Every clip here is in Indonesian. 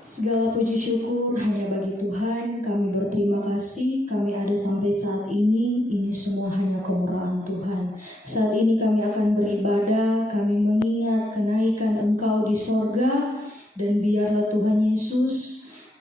Segala puji syukur hanya bagi Tuhan. Kami berterima kasih kami ada sampai saat ini. Ini semua hanya kemurahan Tuhan. Saat ini kami akan beribadah. Kami mengingat kenaikan Engkau di sorga. Dan biarlah Tuhan Yesus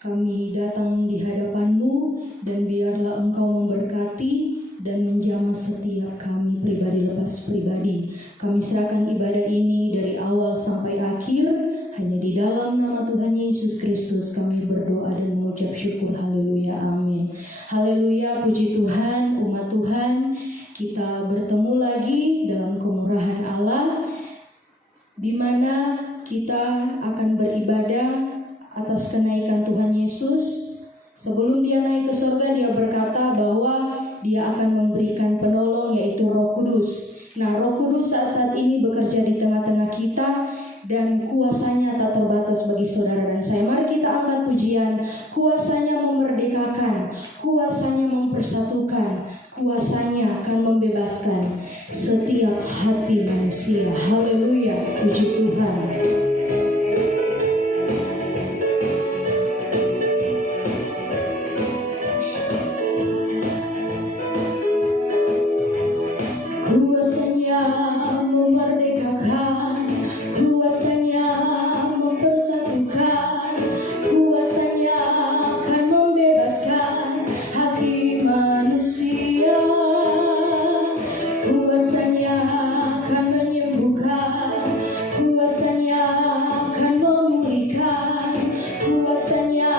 kami datang di hadapan-Mu. Dan biarlah Engkau memberkati dan menjamah setiap kami pribadi lepas pribadi. Kami serahkan ibadah ini dari awal sampai akhir. Hanya di dalam nama Tuhan Yesus Kristus kami berdoa dan mengucap syukur. Haleluya, amin. Haleluya, puji Tuhan, umat Tuhan. Kita bertemu lagi dalam kemurahan Allah, di mana kita akan beribadah atas kenaikan Tuhan Yesus. Sebelum dia naik ke surga, dia berkata bahwa dia akan memberikan penolong, yaitu Roh Kudus. Nah, Roh Kudus saat ini bekerja di tengah-tengah kita, dan kuasanya tak terbatas bagi saudara dan saya. Mari kita angkat pujian. Kuasanya memerdekakan, kuasanya mempersatukan, kuasanya akan membebaskan setiap hati manusia. Haleluya, puji Tuhan. Kuasanya memerdekakan, kuasanya mempersatukan, kuasanya akan membebaskan hati manusia. Kuasanya akan menyembuhkan, kuasanya akan memulihkan, kuasanya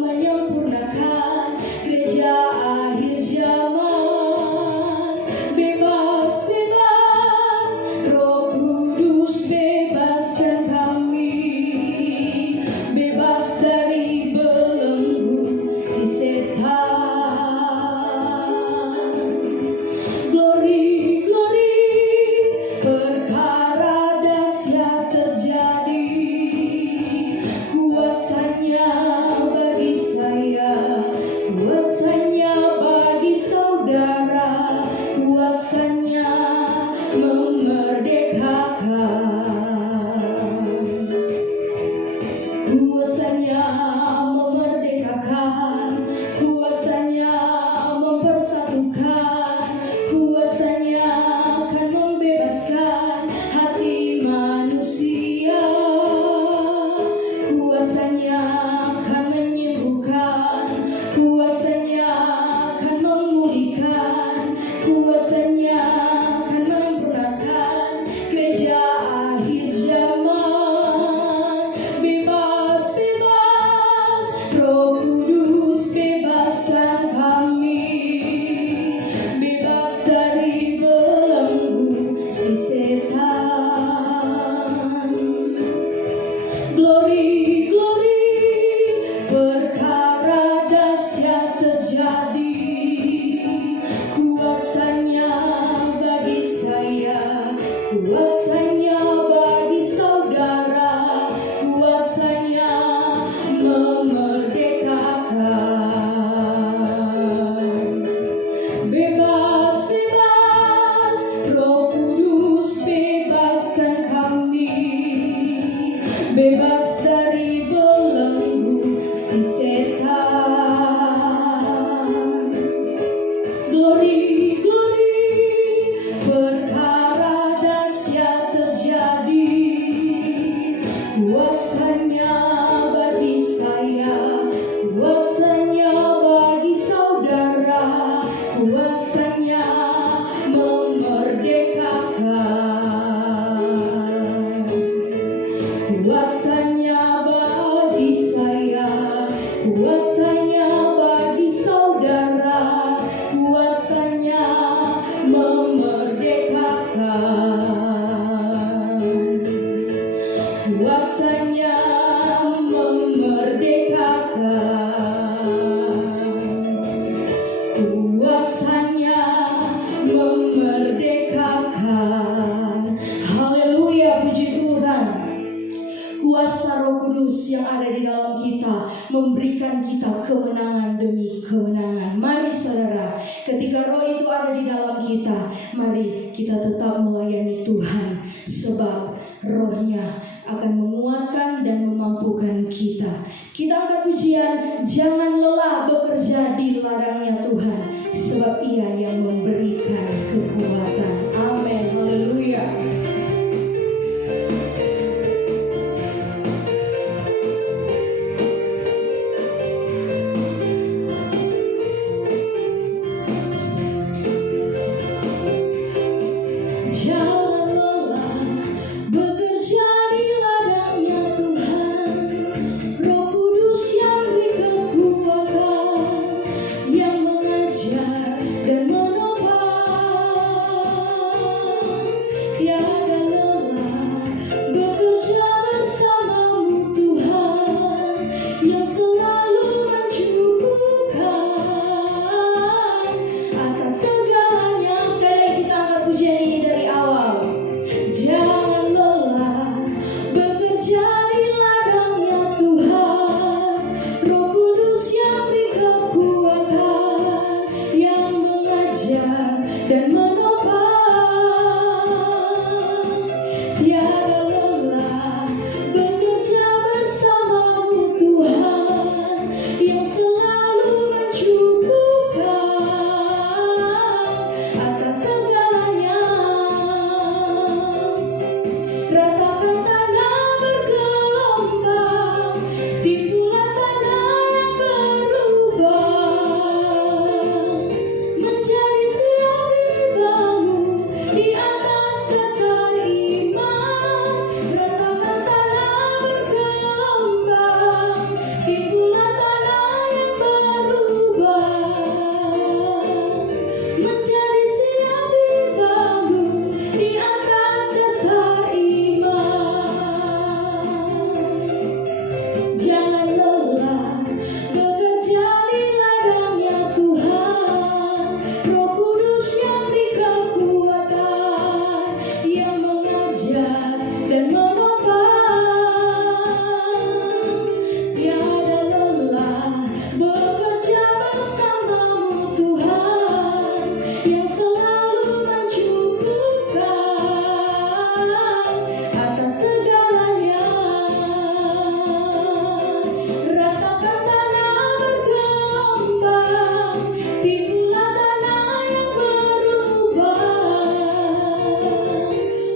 menyempurnakan gereja akhir zaman. Bebas, bebas, Roh Kudus bebaskan kami, bebas dari belenggu si setan. Glory, glory, perkara dahsyat terjadi. Kuasanya bagi saya, kuasanya bagi saudara, kuasanya memerdekakan, kuasanya memerdekakan, kuasanya mempersatukan, kuasanya akan membebaskan hati manusia, kuasanya akan menyembuhkan, kuasanya akan memulihkan, kuasanya akan memperanakan gereja akhir zaman. Bebas, bebas, Roh Kudus bebaskan kami, bebas dari belenggu si setan. Glory, glory, perkara dahsyat terjadi. Kuasanya bagi saya, kuasanya bagi saudara, kuasanya memerdekakan. Bebas, bebas, Roh Kudus bebaskan kami, bebas dari belenggu si setan. Glory, glory, perkara dahsyat terjadi. Kuasanya bagi saya, kuasanya bagi saudara, kuasanya memerdekakan. Kuasanya bagi saya, kuasanya bagi saudara, kuasanya memerdekakan, kuasanya memerdekakan, kuasanya memerdekakan. Haleluya, puji Tuhan. Kuasa Roh Kudus yang ada di dalam kita memberikan kita kemenangan demi kemenangan. Mari saudara, ketika Roh itu ada di dalam kita, mari kita tetap melayani Tuhan, sebab Roh-Nya akan menguatkan dan memampukan kita. Kita angkat pujian, jangan lelah bekerja di ladangnya Tuhan, sebab Ia yang memberikan kekuatan. Amin, haleluya. Jangan lelah bekerja di ladangnya Tuhan, Roh Kudus yang beri kekuatan, yang mengajar dan menopang. Tiada lelah bekerja bersamamu Tuhan, yang selalu mencukupkan atas segalanya. Sekali lagi kita angkat pujian ini dari awal. Jangan lelah bekerja di ladangnya Tuhan, Roh Kudus yang beri kekuatan, yang mengajar dan menopang. Tiada lelah bekerja bersamamu Tuhan, yang selalu mencukupkan atas segalanya. Ratakan tanah bergelombang, timbulah tanah yang berlubang, menjadi siap dibangun di atas dasar iman. Ratakan tanah bergelombang, timbulah tanah yang berlubang, menjadi siap dibangun di atas dasar iman. Jangan lelah bekerja di ladangnya Tuhan, Roh Kudus yang beri kekuatan, yang mengajar dan menopang. Tiada lelah bekerja bersamamu Tuhan, yang selalu mencukupkan atas segalanya. Ratakan tanah bergelombang, timbulah tanah yang berlubang,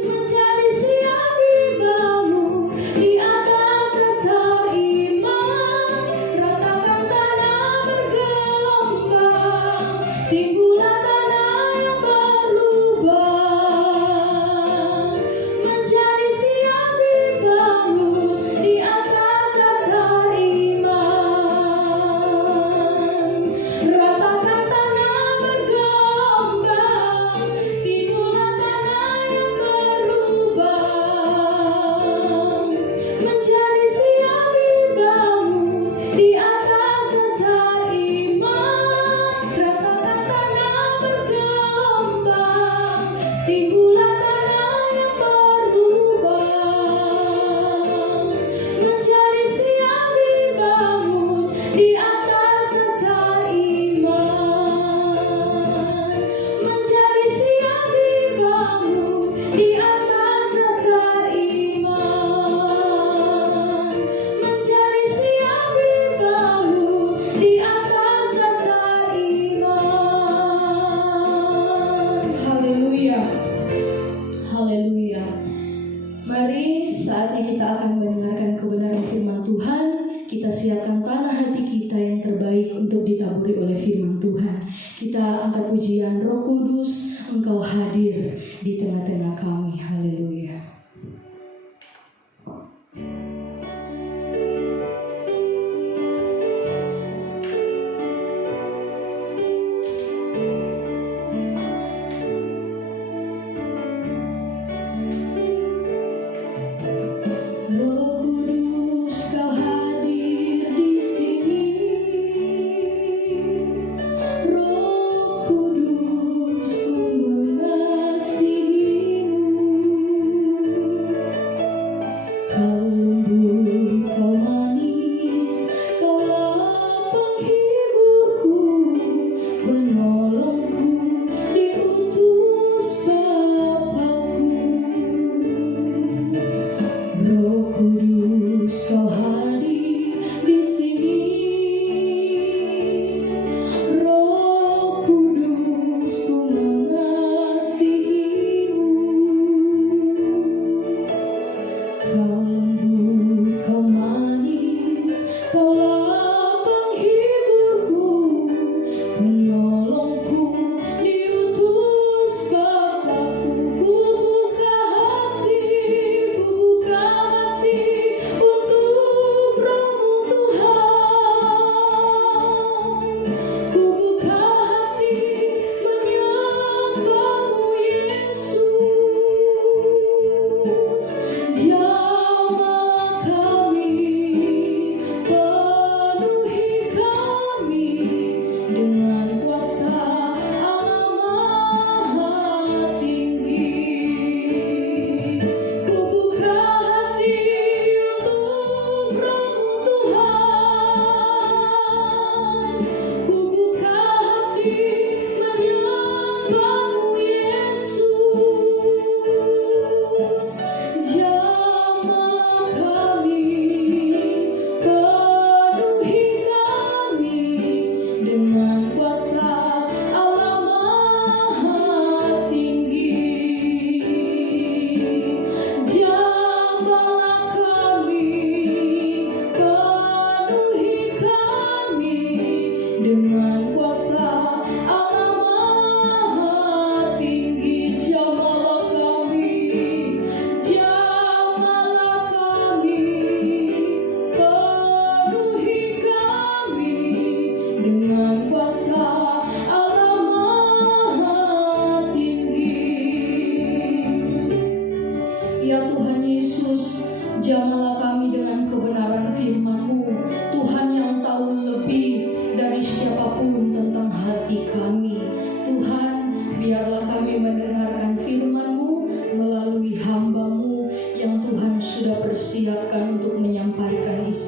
menjadi siap dibangun di atas dasar iman. Ratakan tanah bergelombang, timbulah tanah yang berlubang, menjadi siap dibangun di atas dasar iman. Ratakan tanah bergelombang, timbulah tanah yang berlubang, menjadi siap dibangun di atas dasar iman. Ratakan tanah bergelombang, timbulah tanah yang berlubang, menjadi siap dibangun di atas dasar iman. Menjadi siap dibangun di atas dasar iman. Menjadi siap dibangun di atas dasar iman. Haleluya. Haleluya. Mari saatnya kita akan mendengarkan kebenaran firman Tuhan. Kita siapkan tanah hati kita yang terbaik untuk ditaburi oleh firman Tuhan. Kita angkat pujian, Roh Kudus, Engkau hadir di tengah-tengah kami. Haleluya. Roh Kudus, Kau hadir di sini. Roh Kudus, ku mengasihimu.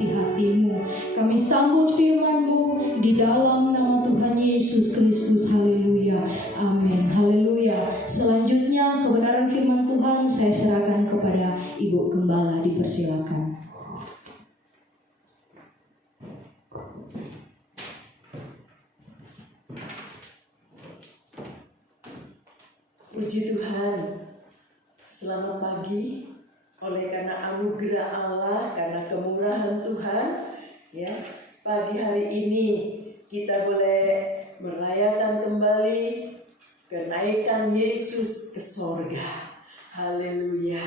isi hatimu. Kami sambut firman-Mu di dalam nama Tuhan Yesus Kristus. Haleluya. Amin. Haleluya. Selanjutnya kebenaran firman Tuhan saya serahkan kepada Ibu Gembala, dipersilakan. Puji Tuhan, selamat pagi. Oleh karena anugerah Allah, karena kemurahan Tuhan, ya, pagi hari ini kita boleh merayakan kembali kenaikan Yesus ke sorga. Haleluya,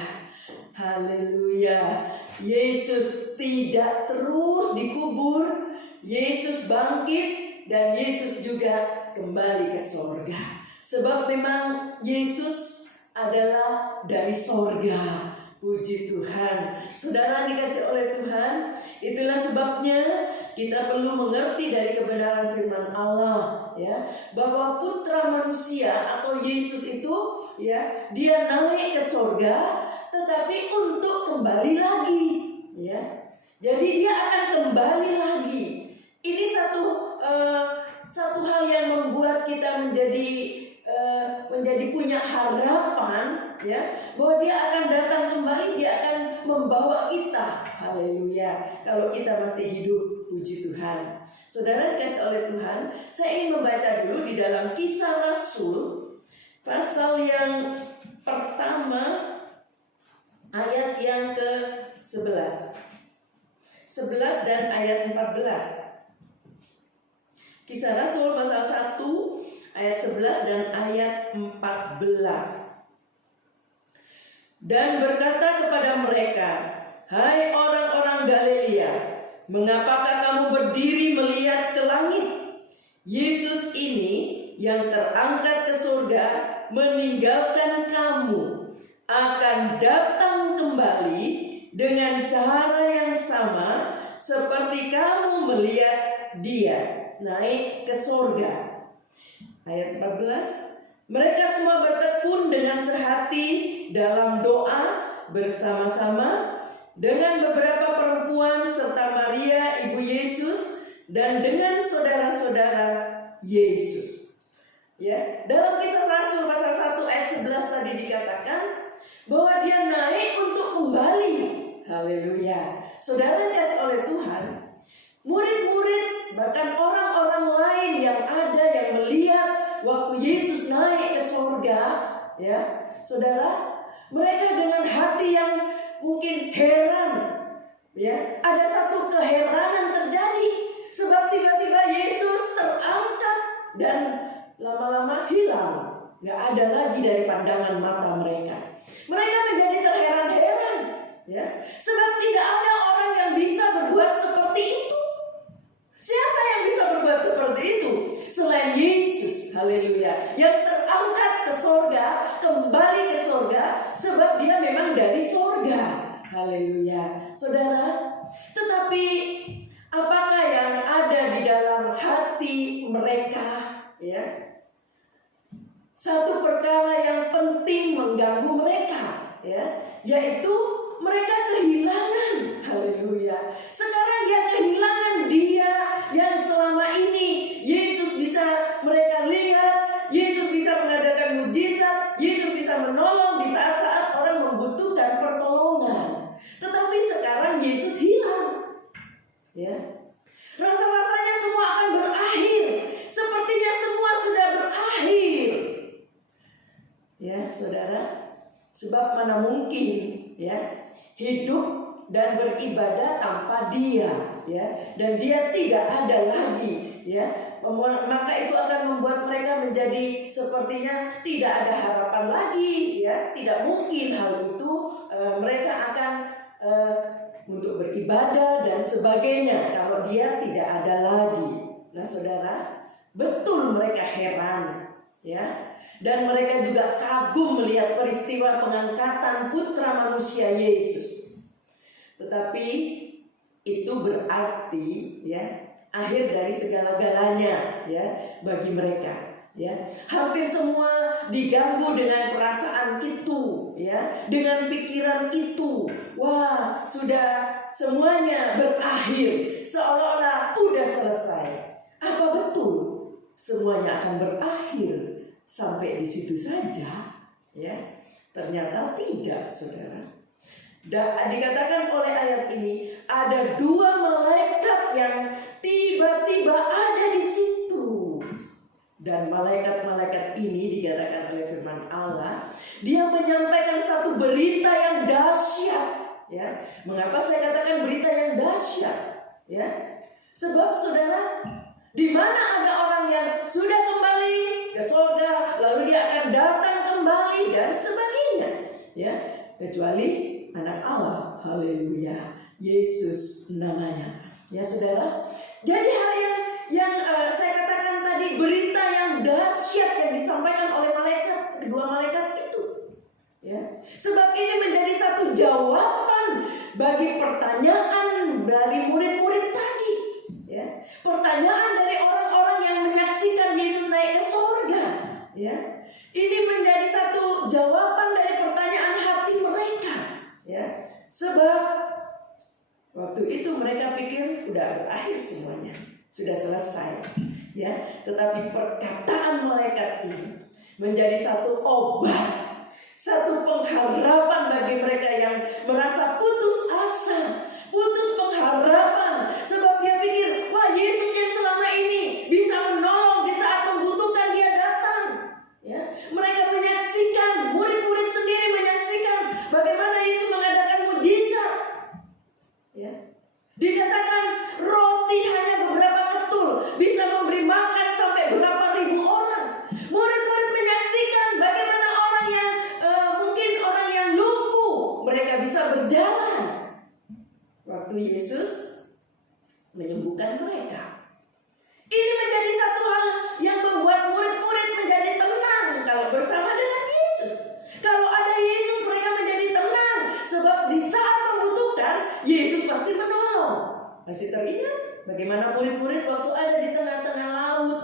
haleluya. Yesus tidak terus dikubur, Yesus bangkit dan Yesus juga kembali ke sorga. Sebab memang Yesus adalah dari sorga. Puji Tuhan. Saudara dikasih oleh Tuhan, itulah sebabnya kita perlu mengerti dari kebenaran firman Allah, ya, bahwa putra manusia atau Yesus itu, ya, dia naik ke sorga, tetapi untuk kembali lagi, ya. Jadi dia akan kembali lagi. Ini satu hal yang membuat kita menjadi punya harapan, ya, bahwa dia akan datang kembali, dia akan membawa kita. Haleluya. Kalau kita masih hidup, puji Tuhan. Saudara dikasih oleh Tuhan, saya ingin membaca dulu di dalam Kisah Rasul pasal yang pertama ayat yang ke-11 dan ayat 14. Kisah Rasul pasal 1 ayat 11 dan ayat 14. Dan berkata kepada mereka, "Hai orang-orang Galilea, mengapakah kamu berdiri melihat ke langit? Yesus ini yang terangkat ke surga meninggalkan kamu akan datang kembali dengan cara yang sama seperti kamu melihat dia naik ke surga." Ayat 14, mereka semua bertekun dengan sehati dalam doa bersama-sama dengan beberapa perempuan serta Maria ibu Yesus dan dengan saudara-saudara Yesus. Ya, dalam Kisah Rasul pasal 1 ayat 11 tadi dikatakan bahwa dia naik untuk kembali. Haleluya. Saudara dikasih oleh Tuhan, murid-murid bahkan orang-orang lain yang ada yang melihat waktu Yesus naik ke surga, ya, saudara, mereka dengan hati yang mungkin heran, ya, ada satu keheranan terjadi sebab tiba-tiba Yesus terangkat dan lama-lama hilang, nggak ada lagi dari pandangan mata mereka. Mereka menjadi terheran-heran, ya, sebab tidak ada orang yang bisa berbuat seperti itu. Siapa yang bisa berbuat seperti itu selain Yesus? Haleluya. Yang terangkat ke sorga, kembali ke sorga, sebab dia memang dari sorga. Haleluya. Saudara, tetapi apakah yang ada di dalam hati mereka, ya? Satu perkara yang penting mengganggu mereka, ya, yaitu mereka kehilangan. Haleluya. Sekarang dia kehilangan dia yang selama ini Yesus bisa mereka lihat, Yesus bisa mengadakan mujizat, Yesus bisa menolong di saat-saat orang membutuhkan pertolongan. Tetapi sekarang Yesus hilang, ya. Rasa-rasanya semua akan berakhir. Sepertinya semua sudah berakhir, ya, saudara. Sebab mana mungkin, ya, hidup dan beribadah tanpa dia, ya, dan dia tidak ada lagi, ya, maka itu akan membuat mereka menjadi sepertinya tidak ada harapan lagi, ya, tidak mungkin hal itu mereka akan untuk beribadah dan sebagainya kalau dia tidak ada lagi. Nah, saudara, betul mereka heran, ya, dan mereka juga kagum melihat peristiwa pengangkatan putra manusia Yesus. Tetapi itu berarti, ya, akhir dari segala-galanya, ya, bagi mereka. Ya, hampir semua diganggu dengan perasaan itu, ya, dengan pikiran itu. Wah, sudah semuanya berakhir, seolah-olah udah selesai. Apa betul semuanya akan berakhir sampai di situ saja? Ya, ternyata tidak, saudara. Dikatakan oleh ayat ini ada 2 malaikat yang tiba-tiba ada di situ. Dan malaikat-malaikat ini dikatakan oleh firman Allah, dia menyampaikan satu berita yang dahsyat. Ya, mengapa saya katakan berita yang dahsyat? Ya, sebab saudara, di mana ada orang yang sudah kembali ke surga, lalu dia akan datang kembali dan sebagainya. Ya, kecuali anak Allah, haleluya, Yesus namanya. Ya saudara, jadi hal yang saya katakan tadi, berita yang dahsyat yang disampaikan oleh kedua malaikat itu. Ya, sebab ini menjadi satu jawaban bagi pertanyaan dari murid-murid tadi. Ya, pertanyaan dari orang-orang yang menyaksikan Yesus naik ke surga. Ya, ini menjadi satu jawaban dari pertanyaan hati mereka. Ya, sebab waktu itu mereka pikir udah berakhir semuanya, sudah selesai. Ya, tetapi perkataan malaikat ini menjadi satu obat, satu pengharapan bagi mereka yang merasa putus asa, putus pengharapan, sebab dia pikir, wah, Yesus yang selama ini bisa menolong di saat membutuhkan, dia datang. Ya, mereka menyaksikan, murid-murid sendiri menyaksikan bagaimana Yesus mengadakan mujizat. Ya, dikatakan roti hanya beberapa ketul bisa memberi makan sampai berapa ribu orang. Murid-murid menyaksikan bagaimana orang yang mungkin orang yang lumpuh, mereka bisa berjalan waktu Yesus menyembuhkan mereka. Ini menjadi satu hal yang membuat murid-murid menjadi tenang kalau bersama dengan Yesus. Kalau ada Yesus, mereka menjadi tenang, sebab di saat membutuhkan Yesus pasti menolong. Masih teringat bagaimana murid-murid waktu ada di tengah-tengah laut,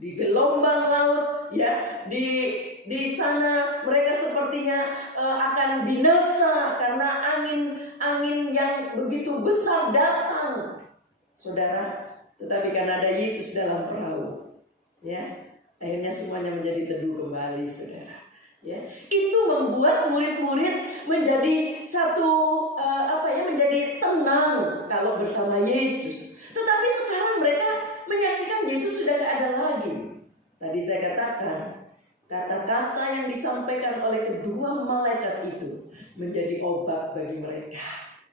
di gelombang laut, ya, di sana mereka sepertinya akan binasa karena angin yang begitu besar datang, saudara. Tetapi karena ada Yesus dalam perahu, ya, akhirnya semuanya menjadi teduh kembali, saudara. Ya, itu membuat murid-murid menjadi menjadi tenang kalau bersama Yesus. Tetapi sekarang mereka menyaksikan Yesus sudah tidak ada lagi. Tadi saya katakan, kata-kata yang disampaikan oleh kedua malaikat itu menjadi obat bagi mereka.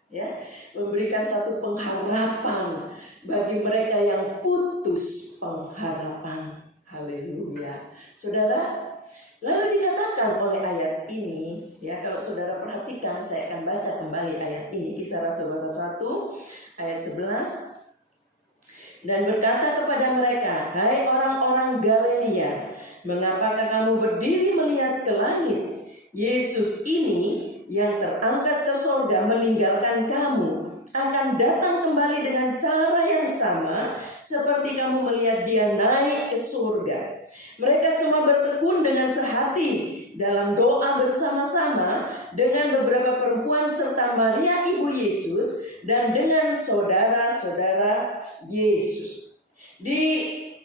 Ya, memberikan satu pengharapan bagi mereka yang putus pengharapan. Haleluya, saudara. Lalu dikatakan oleh ayat ini, ya, kalau saudara perhatikan, saya akan baca kembali ayat ini, Kisah Rasul pasal 1 ayat 11. Dan berkata kepada mereka, hai orang-orang Galilea, mengapakah kamu berdiri melihat ke langit? Yesus ini yang terangkat ke surga meninggalkan kamu, akan datang kembali dengan cara yang sama seperti kamu melihat dia naik ke surga. Mereka semua bertekun dengan sehati dalam doa bersama-sama dengan beberapa perempuan serta Maria ibu Yesus dan dengan saudara-saudara Yesus. Di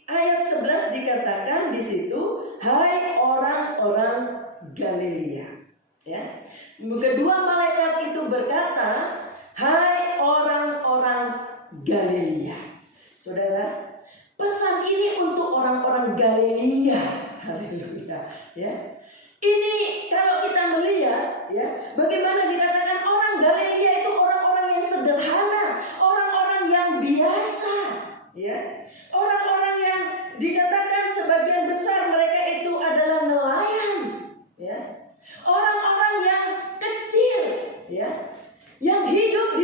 ayat 11 dikatakan di situ, hai orang-orang Galilea. Ya. Kedua malaikat itu berkata, hai orang-orang Galilea. Saudara, pesan ini untuk orang-orang Galilea. Haleluya, ya. Ini kalau kita melihat, ya, bagaimana dikatakan orang Galilea itu orang-orang yang sederhana, orang-orang yang biasa, ya. Orang-orang yang dikatakan sebagian besar mereka itu adalah nelayan, ya. Orang-orang yang kecil, ya, yang hidup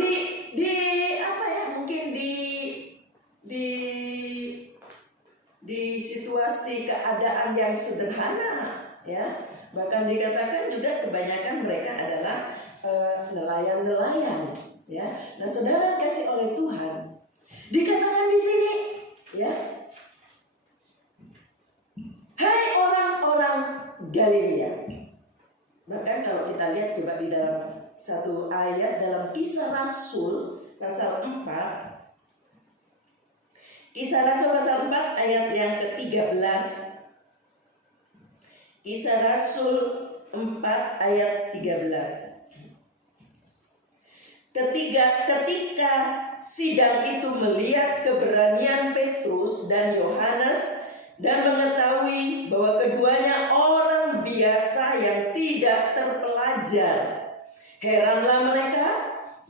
di situasi keadaan yang sederhana, ya. Bahkan dikatakan juga kebanyakan mereka adalah nelayan-nelayan, ya. Nah, saudara kasih oleh Tuhan, dikatakan di sini, ya, hai Galilea. Bahkan kalau kita lihat coba di dalam satu ayat dalam Kisah Rasul pasal 4, Kisah Rasul pasal 4 ayat yang ke-13. Kisah Rasul 4 ayat 13. Ketika sidang itu melihat keberanian Petrus dan Yohanes dan mengetahui bahwa keduanya orang biasa yang tidak terpelajar, heranlah mereka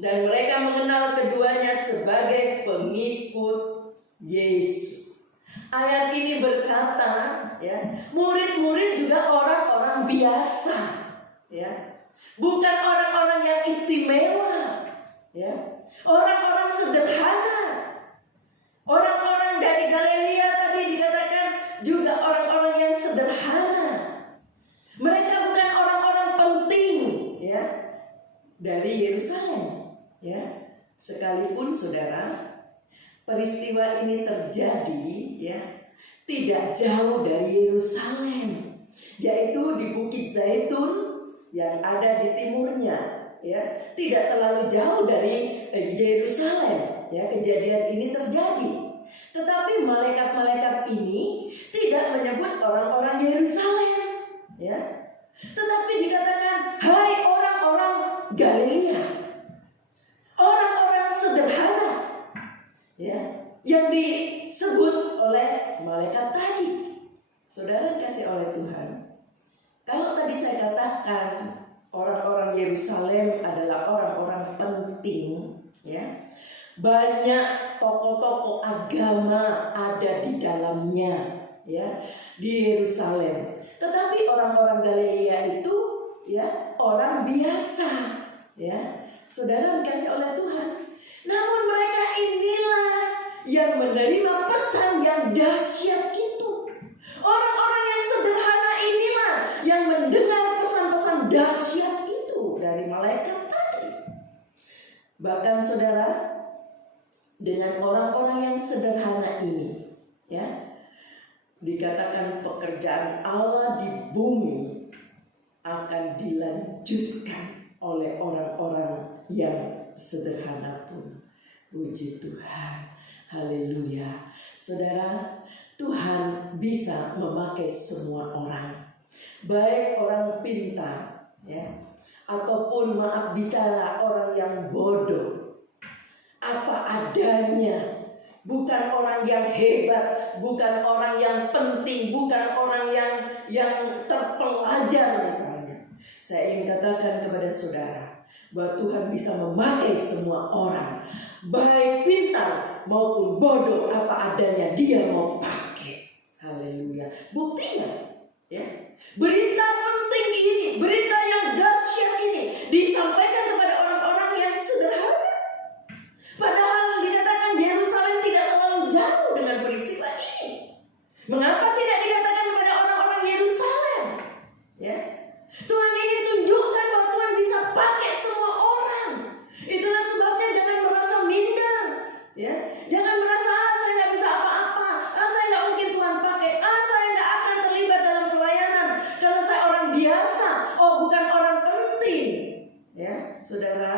dan mereka mengenal keduanya sebagai pengikut Yesus. Ayat ini berkata, ya, murid-murid juga orang-orang biasa, ya, bukan orang-orang yang istimewa, ya, orang-orang sederhana. Orang-orang dari Galilea tadi dikatakan juga orang-orang yang sederhana. Mereka bukan orang-orang penting, ya, dari Yerusalem, ya. Sekalipun saudara, peristiwa ini terjadi, ya, tidak jauh dari Yerusalem, yaitu di Bukit Zaitun yang ada di timurnya, ya, tidak terlalu jauh dari Yerusalem, ya, kejadian ini terjadi. Tetapi malaikat-malaikat ini tidak menyebut orang-orang Yerusalem, ya, tetapi dikatakan, hai orang-orang Galilea, orang-orang sederhana, ya, yang disebut oleh malaikat tadi. Saudara kasih oleh Tuhan, kalau tadi saya katakan orang-orang Yerusalem adalah orang-orang penting, ya, banyak tokoh-tokoh agama ada di dalamnya, ya, di Yerusalem. Tetapi orang-orang Galilea itu, ya, orang biasa, ya. Saudara dikasih oleh Tuhan. Namun mereka inilah yang menerima pesan yang dahsyat itu. Orang-orang yang sederhana inilah yang mendengar pesan-pesan dahsyat itu dari malaikat tadi. Bahkan saudara, dengan orang-orang yang sederhana ini, ya, dikatakan pekerjaan Allah di bumi akan dilanjutkan oleh orang-orang yang sederhana pun. Puji Tuhan, haleluya. Saudara, Tuhan bisa memakai semua orang, baik orang pintar, ya, ataupun maaf bicara orang yang bodoh, apa adanya, bukan orang yang hebat, bukan orang yang penting, bukan orang yang terpelajar misalnya. Saya ingin katakan kepada saudara bahwa Tuhan bisa memakai semua orang, baik pintar maupun bodoh, apa adanya Dia mau pakai. Haleluya. Buktinya, ya, berita penting ini, berita yang dahsyat ini disampaikan kepada orang-orang yang sederhana. Padahal dikatakan Yerusalem tidak terlalu jauh dengan peristiwa ini. Mengapa tidak dikatakan kepada orang-orang Yerusalem? Ya, Tuhan ingin tunjukkan bahwa Tuhan bisa pakai semua orang. Itulah sebabnya jangan merasa minder, ya. Jangan merasa saya nggak bisa apa-apa, saya nggak mungkin Tuhan pakai, saya nggak akan terlibat dalam pelayanan karena saya orang biasa, bukan orang penting, ya, saudara.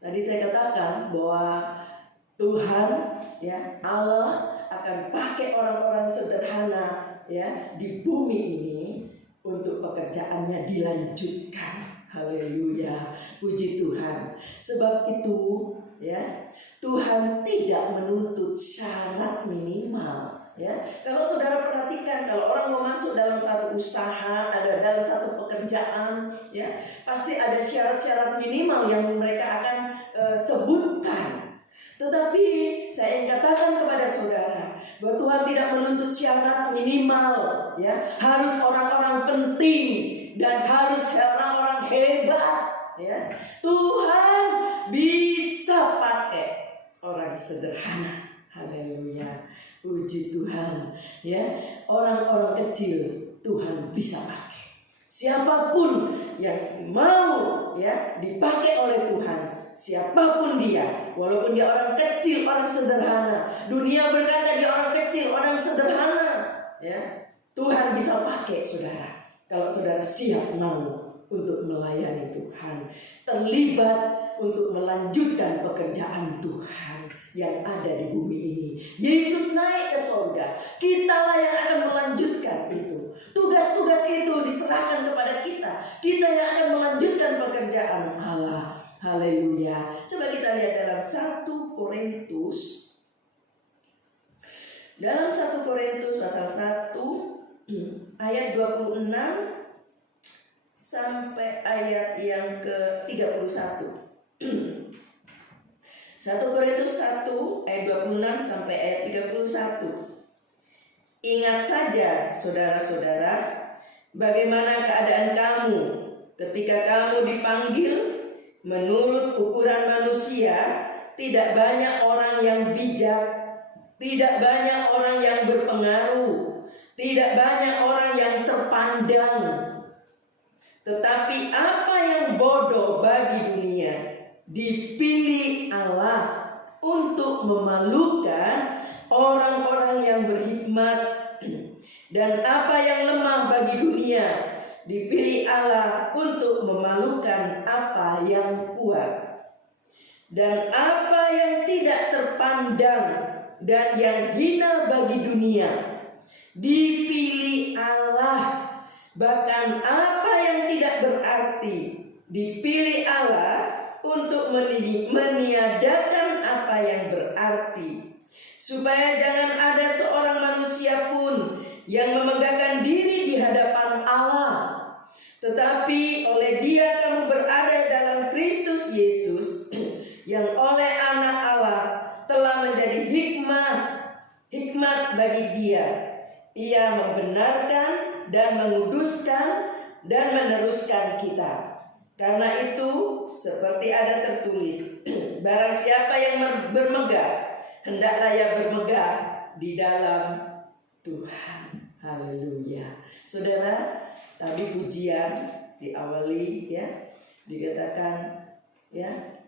Tadi saya katakan bahwa Tuhan, ya, Allah akan pakai orang-orang sederhana, ya, di bumi ini untuk pekerjaannya dilanjutkan. Haleluya, puji Tuhan. Sebab itu, ya, Tuhan tidak menuntut syarat minimal, ya. Kalau saudara perhatikan, kalau orang mau masuk dalam satu usaha, ada dalam satu pekerjaan, ya, pasti ada syarat-syarat minimal yang mereka akan sebutkan. Tetapi saya ingin katakan kepada saudara bahwa Tuhan tidak menuntut syarat minimal, ya. Harus orang-orang penting dan harus orang-orang hebat, ya. Tuhan bisa pakai orang sederhana. Haleluya, puji Tuhan, ya. Orang-orang kecil Tuhan bisa pakai. Siapapun yang mau, ya, dipakai oleh Tuhan, siapapun dia, walaupun dia orang kecil, orang sederhana, dunia berkata dia orang kecil, orang sederhana, ya, Tuhan bisa pakai saudara. Kalau saudara siap mau untuk melayani Tuhan, terlibat untuk melanjutkan pekerjaan Tuhan yang ada di bumi ini. Yesus naik ke surga, kitalah yang akan melanjutkan itu. Tugas-tugas itu diserahkan kepada kita. Kita yang akan melanjutkan pekerjaan Allah. Haleluya. Coba kita lihat dalam 1 Korintus. Dalam 1 Korintus pasal 1 ayat 26 sampai ayat yang ke-31. 1 Korintus 1 ayat 26 sampai ayat 31. Ingat saja saudara-saudara, bagaimana keadaan kamu ketika kamu dipanggil. Menurut ukuran manusia, tidak banyak orang yang bijak, tidak banyak orang yang berpengaruh, tidak banyak orang yang terpandang. Tetapi apa yang bodoh bagi dunia dipilih Allah untuk memalukan orang-orang yang berhikmat, dan apa yang lemah bagi dunia dipilih Allah untuk memalukan apa yang kuat, dan apa yang tidak terpandang dan yang hina bagi dunia dipilih Allah. Bahkan apa yang tidak berarti dipilih Allah untuk meniadakan apa yang berarti, supaya jangan ada seorang manusia pun yang memegahkan diri di hadapan Allah. Tetapi oleh Dia kamu berada dalam Kristus Yesus, yang oleh Anak Allah telah menjadi hikmat bagi Dia. Ia membenarkan dan menguduskan dan meneruskan kita. Karena itu, seperti ada tertulis, barang siapa yang bermegah, hendaklah ia bermegah di dalam Tuhan. Haleluya. Saudara, tadi pujian diawali ya, dikatakan ya,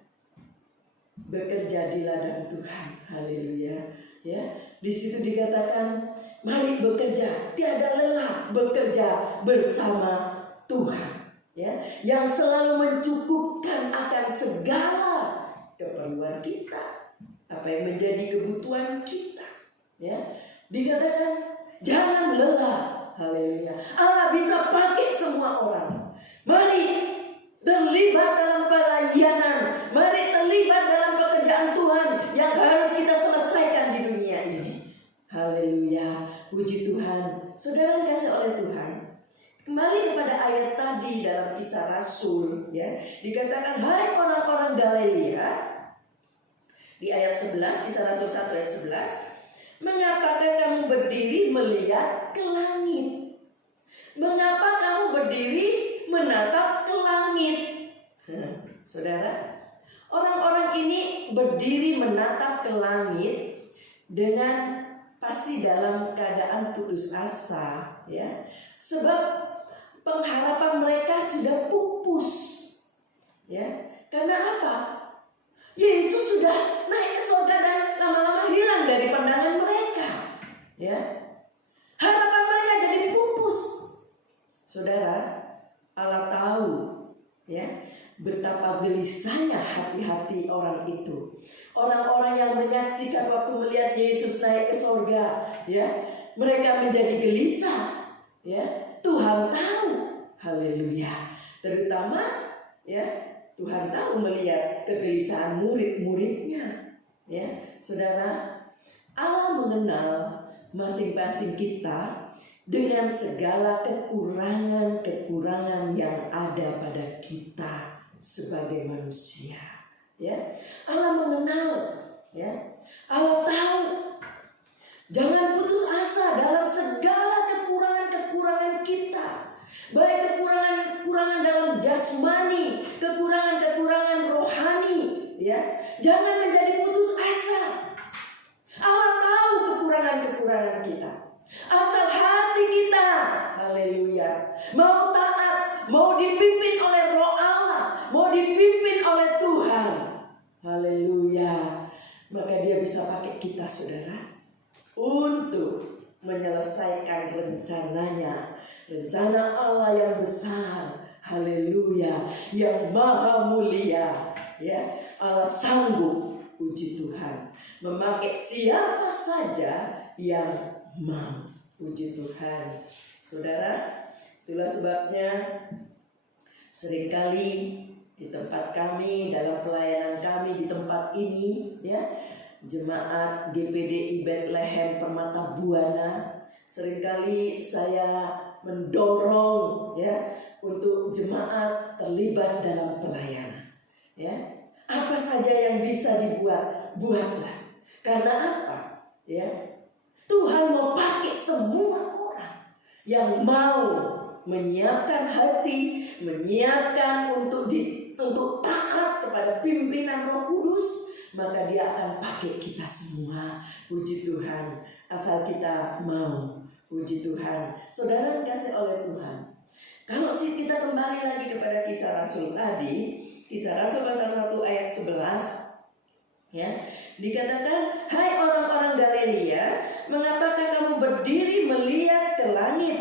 bekerja di ladang Tuhan. Haleluya. Ya, di situ dikatakan, mari bekerja, tiada lelah bekerja bersama Tuhan. Ya, yang selalu mencukupkan akan segala keperluan kita, apa yang menjadi kebutuhan kita. Ya, dikatakan jangan lelah. Haleluya. Allah bisa pakai semua orang. Mari terlibat dalam pelayanan. Mari terlibat dalam pekerjaan Tuhan yang harus kita selesaikan di dunia ini. Haleluya. Puji Tuhan. Saudara yang kasih oleh Tuhan, kembali kepada ayat tadi dalam Kisah Rasul ya, dikatakan, hai orang-orang Galilea, di ayat 11, Kisah Rasul 1 ayat 11, mengapakah kamu berdiri melihat ke langit? Mengapa kamu berdiri menatap ke langit? Saudara, orang-orang ini berdiri menatap ke langit dengan pasti dalam keadaan putus asa ya. Sebab pengharapan mereka sudah pupus. Ya. Karena apa? Yesus sudah naik ke surga dan lama-lama hilang dari pandangan mereka. Ya. Harapan mereka jadi pupus. Saudara, Allah tahu ya, betapa gelisahnya hati-hati orang itu. Orang-orang yang menyaksikan waktu melihat Yesus naik ke surga, ya, mereka menjadi gelisah. Ya, Tuhan tahu. Haleluya. Terutama ya, Tuhan tahu melihat kegelisahan murid-muridnya. Ya, saudara, Allah mengenal masing-masing kita dengan segala kekurangan-kekurangan yang ada pada kita sebagai manusia. Ya, Allah mengenal. Ya, Allah tahu. Jangan putus asa dalam segala kekurangan-kekurangan kita. Baik kekurangan-kekurangan dalam jasmani, kekurangan-kekurangan rohani, ya. Jangan menjadi putus asa. Allah tahu kekurangan-kekurangan kita. Asal hati kita, haleluya, mau taat, mau dipimpin oleh Roh Allah, mau dipimpin oleh Tuhan. Haleluya. Maka Dia bisa pakai kita, saudara, untuk menyelesaikan rencananya. Rencana Allah yang besar, haleluya, yang maha mulia, ya. Allah sanggup, puji Tuhan, memakai siapa saja yang mau, puji Tuhan. Saudara, itulah sebabnya seringkali di tempat kami, dalam pelayanan kami di tempat ini, ya, Jemaat GPDI Bethlehem Permata Buana, seringkali saya mendorong, ya, untuk jemaat terlibat dalam pelayanan, ya. Apa saja yang bisa dibuat, buatlah. Karena apa? Ya, Tuhan mau pakai semua orang yang mau menyiapkan hati, menyiapkan untuk taat kepada pimpinan Roh Kudus. Maka Dia akan pakai kita semua, puji Tuhan, asal kita mau, puji Tuhan. Saudara dikasih oleh Tuhan. Kalau kita kembali lagi kepada Kisah Rasul tadi, Kisah Rasul pasal 1 ayat 11, ya, dikatakan, hai orang-orang Galilea, mengapakah kamu berdiri melihat ke langit?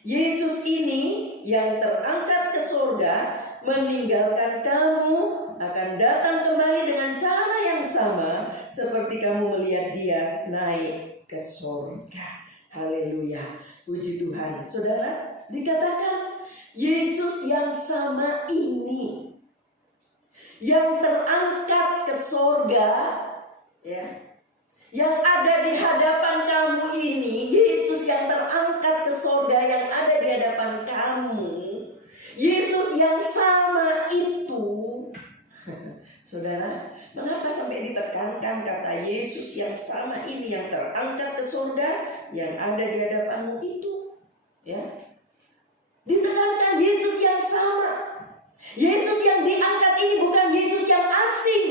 Yesus ini yang terangkat ke surga meninggalkan kamu akan datang kembali dengan cara yang sama seperti kamu melihat Dia naik ke surga. Haleluya, puji Tuhan. Saudara, dikatakan Yesus yang sama ini, yang terangkat ke surga, ya, yang ada di hadapan kamu ini, Yesus yang terangkat ke surga yang ada di hadapan kamu, Yesus yang sama itu. Saudara, mengapa sampai ditekankan kata Yesus yang sama ini yang terangkat ke surga yang ada di hadapanmu itu? Ya, ditekankan Yesus yang sama. Yesus yang diangkat ini bukan Yesus yang asing.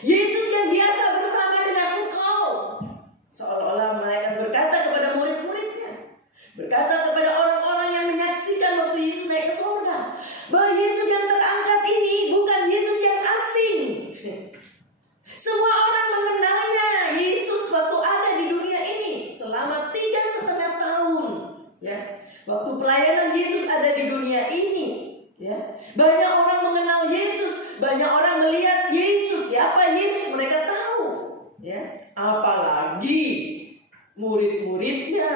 Yesus yang biasa bersama dengan engkau. Seolah-olah malaikat berkata kepada murid-muridnya, berkata kepada orang-orang yang menyaksikan waktu Yesus naik ke surga, bahwa Yesus yang terangkat ini bukan Yesus yang asing. Semua orang mengenalnya Yesus waktu ada di dunia ini selama 3,5 tahun. Ya, waktu pelayanan Yesus ada di dunia ini, ya, banyak orang mengenal Yesus, banyak orang melihat Yesus. Siapa Yesus mereka tahu, ya. Apalagi murid-muridnya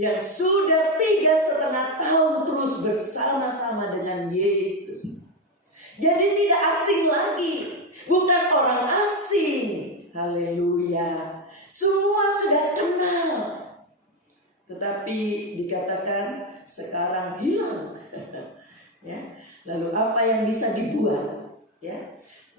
yang sudah 3,5 tahun terus bersama-sama dengan Yesus. Jadi tidak asing lagi, bukan orang asing. Haleluya, semua sudah kenal. Tetapi dikatakan sekarang hilang. Ya, lalu apa yang bisa dibuat? Ya,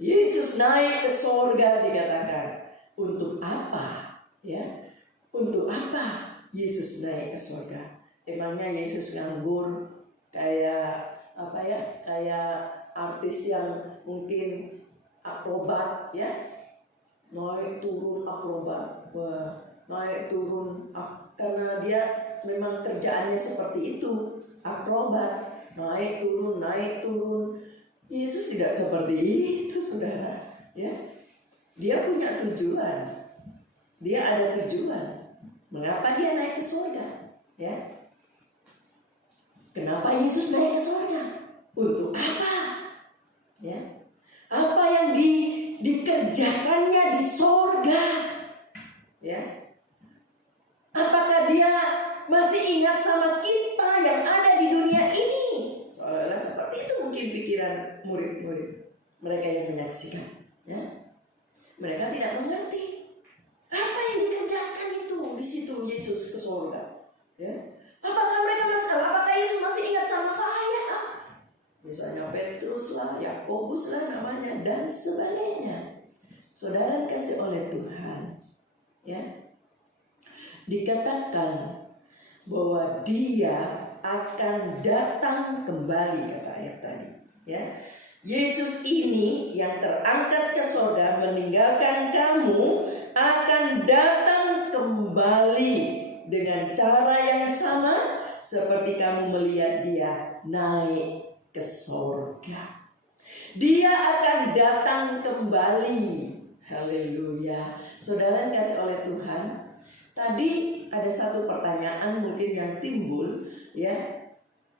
Yesus naik ke surga dikatakan. Untuk apa? Ya, untuk apa Yesus naik ke surga? Emangnya Yesus nganggur kayak apa ya? Kayak artis yang mungkin akrobat, ya, naik turun akrobat, naik turun karena dia memang kerjaannya seperti itu, akrobat, naik turun. Yesus tidak seperti itu, saudara, ya. Dia punya tujuan, dia ada tujuan. Mengapa dia naik ke surga? Ya, kenapa Yesus naik ke surga? Untuk apa? Ya, apa yang dikerjakannya di surga? Ya, apakah dia masih ingat sama kita yang ada di dunia ini? Seolah-olah seperti itu mungkin pikiran murid-murid mereka yang menyaksikan. Ya, mereka tidak mengerti apa yang dikerjakan itu di situ Yesus ke surga. Ya, apakah mereka apakah Yesus masih ingat sama saya? Misalnya Petrus lah, Yakobus lah namanya dan sebagainya. Saudara dikasih oleh Tuhan, ya, dikatakan bahwa Dia akan datang kembali, kata ayat tadi, ya. Yesus ini yang terangkat ke surga meninggalkan kamu akan datang kembali dengan cara yang sama seperti kamu melihat Dia naik ke surga. Dia akan datang kembali. Haleluya. Saudara dikasih oleh Tuhan, Tadi ada satu pertanyaan mungkin yang timbul, ya,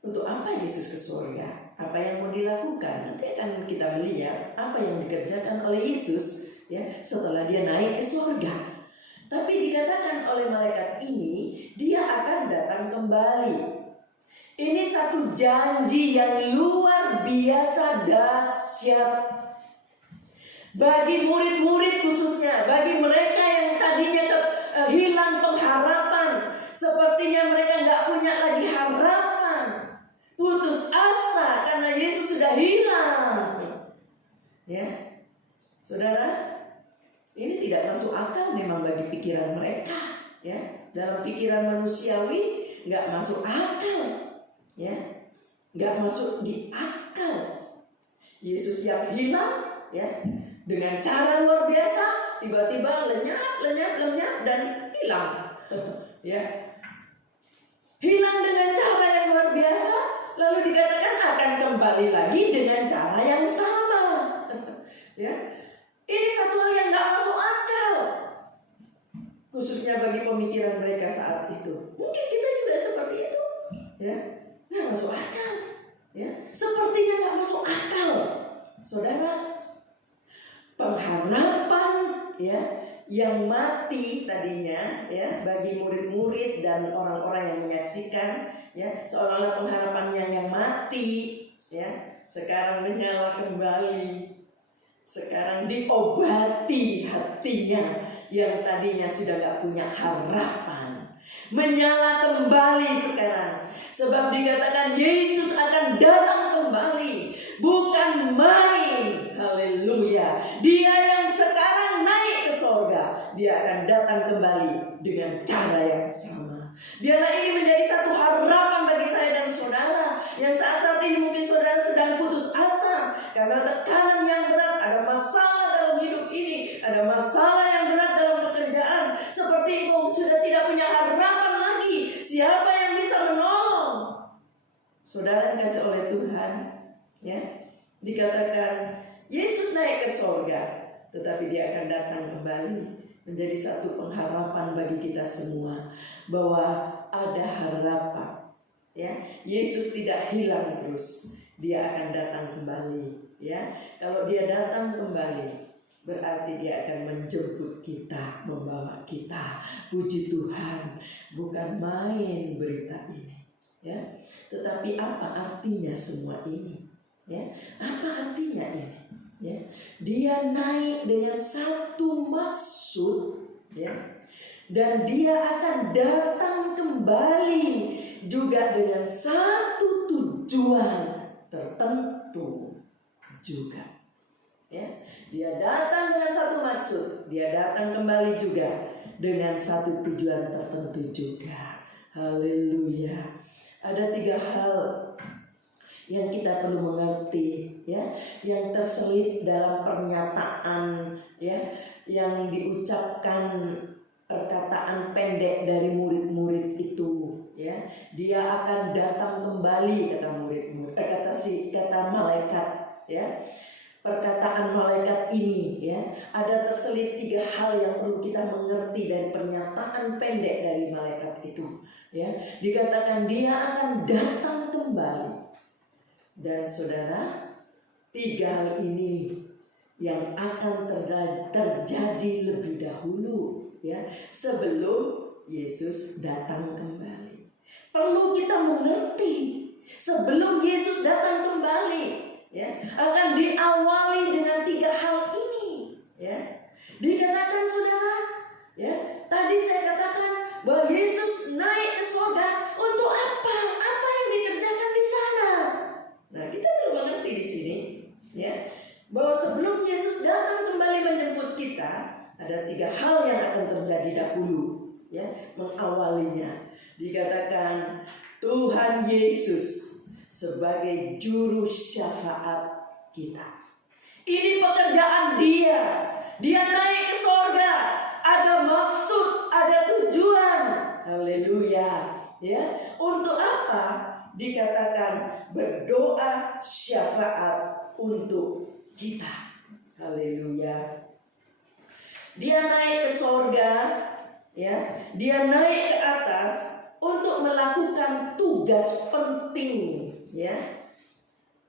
untuk apa Yesus ke surga? Apa yang mau dilakukan? Nanti akan kita melihat apa yang dikerjakan oleh Yesus, ya, setelah dia naik ke surga. Tapi dikatakan oleh malaikat ini, dia akan datang kembali. Ini satu janji yang luar biasa dahsyat bagi murid-murid, khususnya bagi mereka yang tadinya hilang pengharapan. Sepertinya mereka nggak punya lagi harapan, putus asa karena Yesus sudah hilang. Ya, saudara, ini tidak masuk akal memang bagi pikiran mereka. Ya, dalam pikiran manusiawi nggak masuk akal. Ya, nggak masuk di akal. Yesus yang hilang, ya, dengan cara luar biasa, tiba-tiba lenyap dan hilang. Ya, hilang dengan cara yang luar biasa, lalu dikatakan akan kembali lagi dengan cara yang sama. Ya, ini satu hal yang nggak masuk akal, khususnya bagi pemikiran mereka saat itu. Mungkin kita juga seperti itu, ya, nggak masuk akal, ya, sepertinya nggak masuk akal, saudara. Pengharapan, ya, yang mati tadinya, ya, bagi murid-murid dan orang-orang yang menyaksikan, ya, seolah-olah pengharapannya yang mati, ya, sekarang menyala kembali. Sekarang diobati hatinya yang tadinya sudah gak punya harapan, menyala kembali sekarang. Sebab dikatakan Yesus akan datang kembali, bukan main. Haleluya. Dia yang sekarang naik ke sorga, dia akan datang kembali dengan cara yang sama. Biarlah ini menjadi satu harapan bagi saya dan saudara yang saat-saat ini mungkin saudara sedang putus asa karena tekanan yang berat, ada masalah dalam hidup ini, ada masalah yang berat dalam pekerjaan. Seperti engkau sudah tidak punya harapan lagi, siapa yang bisa menolong? Saudara yang kasih oleh Tuhan, ya, dikatakan Yesus naik ke sorga, tetapi dia akan datang kembali, menjadi satu pengharapan bagi kita semua bahwa ada harapan. Ya, Yesus tidak hilang terus, dia akan datang kembali. Ya, kalau dia datang kembali, berarti dia akan menjemput kita, membawa kita. Puji Tuhan, bukan main berita ini. Ya, tetapi apa artinya semua ini? Ya, apa artinya ini? Ya, dia naik dengan satu maksud, ya, dan dia akan datang kembali juga dengan satu tujuan tertentu juga. Ya, dia datang dengan satu maksud, dia datang kembali juga dengan satu tujuan tertentu juga. Haleluya. Ada 3 hal yang kita perlu mengerti, ya, yang terselip dalam pernyataan, ya, yang diucapkan perkataan pendek dari murid-murid itu, ya. Dia akan datang kembali, kata murid-murid, kata malaikat, ya. Perkataan malaikat ini, ya, ada terselip 3 hal yang perlu kita mengerti dari pernyataan pendek dari malaikat itu, ya. Dikatakan dia akan datang kembali. Dan saudara, 3 hal ini yang akan terjadi lebih dahulu, ya, sebelum Yesus datang kembali. Perlu kita mengerti, sebelum Yesus datang kembali, ya, akan diawali dengan 3 hal ini, ya. Dikatakan saudara, ya, tadi saya katakan bahwa Yesus naik ke surga untuk apa? Apa yang dikerjakan di sana? Nah, kita perlu mengerti di sini, ya, bahwa sebelum Yesus datang kembali menjemput kita, ada 3 hal yang akan terjadi dahulu, ya, mengawalinya. Dikatakan Tuhan Yesus sebagai juru syafaat kita. Ini pekerjaan dia. Dia naik ke sorga, ada maksud, ada tujuan. Haleluya, ya. Untuk apa? Dikatakan berdoa syafaat untuk kita. Haleluya. Dia naik ke sorga, ya, dia naik ke atas untuk melakukan tugas penting, ya,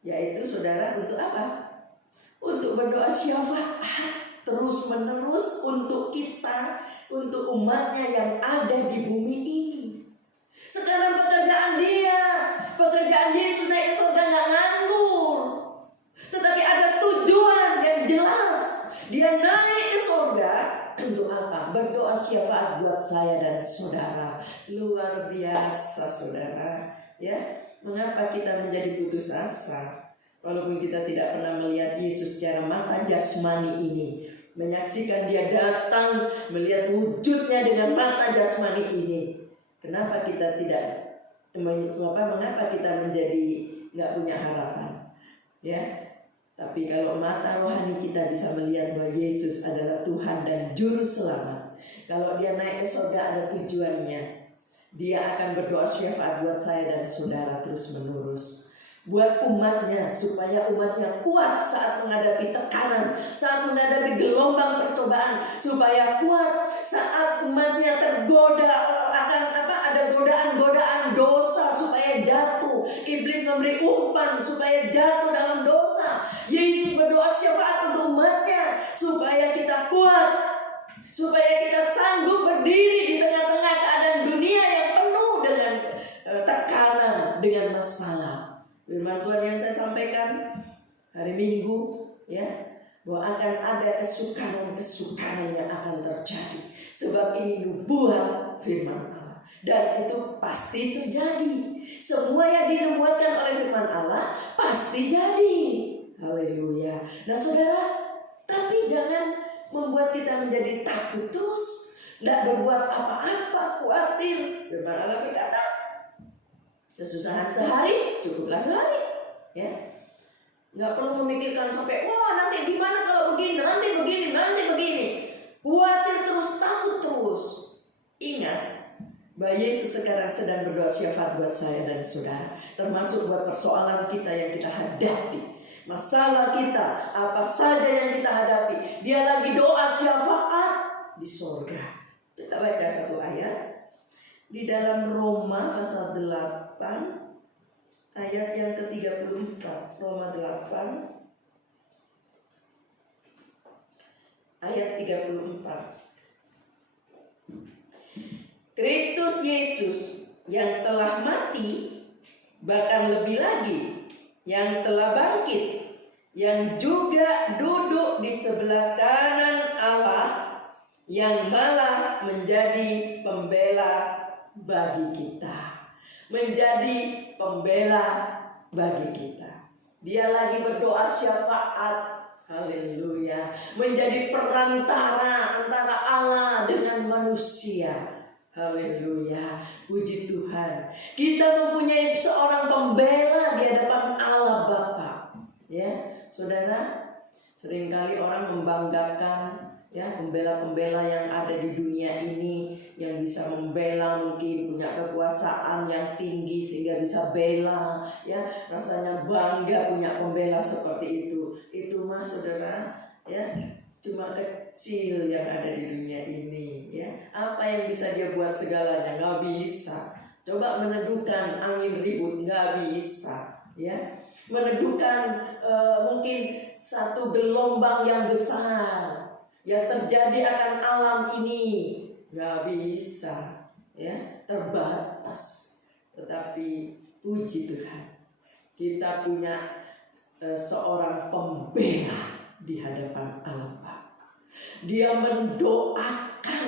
yaitu saudara untuk apa? Untuk berdoa syafaat terus menerus untuk kita, untuk umatnya yang ada di bumi ini. Sekarang pekerjaan Yesus naik ke surga nggak nganggur, tetapi ada tujuan yang jelas. Dia naik ke surga untuk apa? Berdoa syafaat buat saya dan saudara. Luar biasa saudara, ya. Mengapa kita menjadi putus asa? Walaupun kita tidak pernah melihat Yesus secara mata jasmani ini, menyaksikan dia datang, melihat wujudnya dengan mata jasmani ini. Kenapa kita tidak, mengapa kita menjadi nggak punya harapan? Ya, tapi kalau mata rohani kita bisa melihat bahwa Yesus adalah Tuhan dan Juru Selamat. Kalau dia naik ke surga ada tujuannya. Dia akan berdoa syafaat buat saya dan saudara terus menerus. Buat umatnya, supaya umatnya kuat saat menghadapi tekanan, saat menghadapi gelombang percobaan, supaya kuat saat umatnya tergoda akan ada godaan-godaan dosa supaya jatuh. Iblis memberi umpan supaya jatuh dalam dosa. Yesus berdoa syafaat untuk umatnya supaya kita kuat, supaya kita sanggup berdiri di tengah-tengah keadaan dunia yang penuh dengan tekanan, dengan masalah. Firman Tuhan yang saya sampaikan hari Minggu, ya, bahwa akan ada kesukaran-kesukaran yang akan terjadi. Sebab ini nubuat firman Allah, dan itu pasti terjadi. Semua yang dinubuatkan oleh firman Allah pasti jadi. Haleluya. Nah saudara, tapi jangan membuat kita menjadi takut terus, tidak berbuat apa-apa, khawatir. Firman Allah berkata, kesusahan sehari cukuplah sehari, ya. Nggak perlu memikirkan sampai wah nanti gimana kalau begini, nanti begini. Khawatir terus, takut terus. Ingat bahwa Yesus sekarang sedang berdoa syafaat buat saya dan saudara, termasuk buat persoalan kita yang kita hadapi, masalah kita, apa saja yang kita hadapi. Dia lagi doa syafaat di surga. Kita baca satu ayat di dalam Roma pasal 8 ayat yang ke-34. Roma 8 ayat 34. Kristus Yesus yang telah mati, bahkan lebih lagi yang telah bangkit, yang juga duduk di sebelah kanan Allah, yang malah menjadi pembela bagi kita, menjadi pembela bagi kita. Dia lagi berdoa syafaat, haleluya, menjadi perantara antara Allah dengan manusia. Haleluya, puji Tuhan. Kita mempunyai seorang pembela di hadapan Allah Bapa. Ya, saudara, seringkali orang membanggakan, ya, pembela-pembela yang ada di dunia ini, yang bisa membela, mungkin punya kekuasaan yang tinggi sehingga bisa bela, ya, rasanya bangga punya pembela seperti itu. Itu mah saudara, ya, cuma kecil yang ada di dunia ini, ya. Apa yang bisa dia buat segalanya? Nggak bisa. Coba meneduhkan angin ribut, nggak bisa, ya. Meneduhkan mungkin satu gelombang yang besar yang terjadi akan alam ini, nggak bisa, ya, terbatas. Tetapi puji Tuhan, kita punya seorang pembela di hadapan Allah Bapa. Dia mendoakan,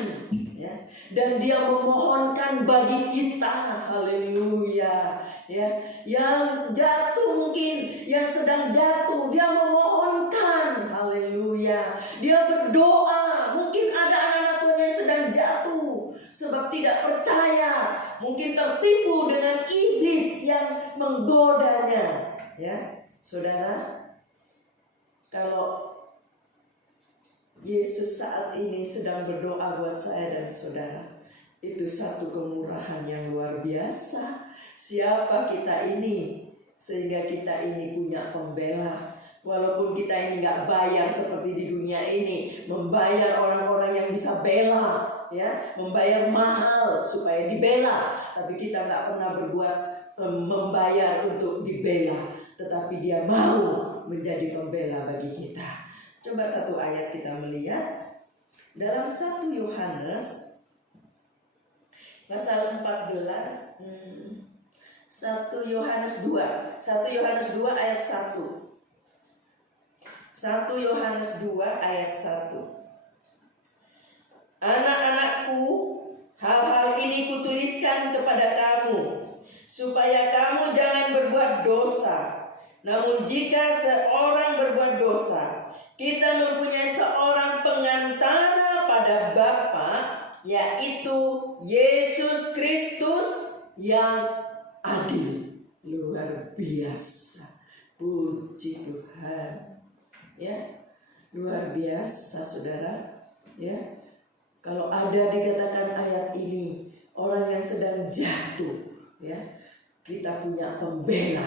ya, dan dia memohonkan bagi kita, haleluya, ya, yang jatuh mungkin, yang sedang jatuh, dia memohonkan, haleluya. Dia berdoa, mungkin ada anak-anak Tuhan yang sedang jatuh sebab tidak percaya, mungkin tertipu dengan iblis yang menggodanya, ya. Saudara, kalau Yesus saat ini sedang berdoa buat saya dan saudara, itu satu kemurahan yang luar biasa. Siapa kita ini sehingga kita ini punya pembela? Walaupun kita ini nggak bayar seperti di dunia ini, membayar orang-orang yang bisa bela, ya, membayar mahal supaya dibela, tapi kita nggak pernah berbuat membayar untuk dibela, tetapi Dia mau menjadi pembela bagi kita. Coba satu ayat kita melihat dalam 1 Yohanes pasal 14, 1 Yohanes 2 ayat 1. 1 Yohanes 2 ayat 1. Anak-anakku, hal-hal ini kutuliskan kepada kamu, supaya kamu jangan berbuat dosa. Namun jika seorang berbuat dosa, kita mempunyai seorang pengantara pada Bapa, yaitu Yesus Kristus yang adil. Luar biasa. Puji Tuhan. Ya, luar biasa saudara. Ya. Kalau ada dikatakan ayat ini, orang yang sedang jatuh, ya, kita punya pembela.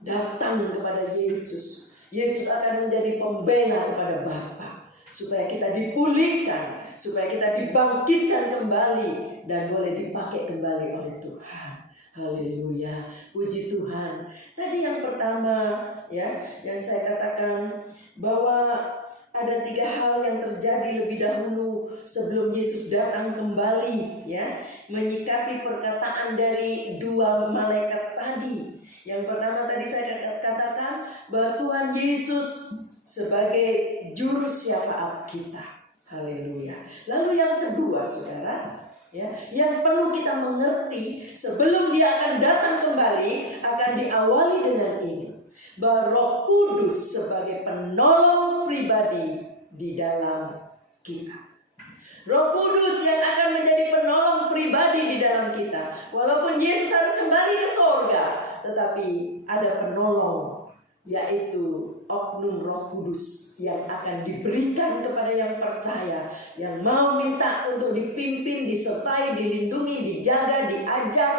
Datang kepada Yesus. Yesus akan menjadi pembela kepada Bapa, supaya kita dipulihkan, supaya kita dibangkitkan kembali dan boleh dipakai kembali oleh Tuhan. Haleluya, puji Tuhan. Tadi yang pertama, ya, yang saya katakan bahwa ada 3 hal yang terjadi lebih dahulu sebelum Yesus datang kembali, ya, menyikapi perkataan dari 2 malaikat tadi. Yang pertama tadi saya katakan bahwa Tuhan Yesus sebagai juru syafaat kita. Haleluya. Lalu yang kedua, saudara, ya, yang perlu kita mengerti sebelum Dia akan datang kembali, akan diawali dengan ini, bahwa Roh Kudus sebagai penolong pribadi di dalam kita. Roh Kudus yang akan menjadi penolong pribadi di dalam kita. Walaupun Yesus harus kembali ke sorga, tetapi ada penolong, yaitu oknum Roh Kudus yang akan diberikan kepada yang percaya, yang mau minta untuk dipimpin, disertai, dilindungi, dijaga, diajar,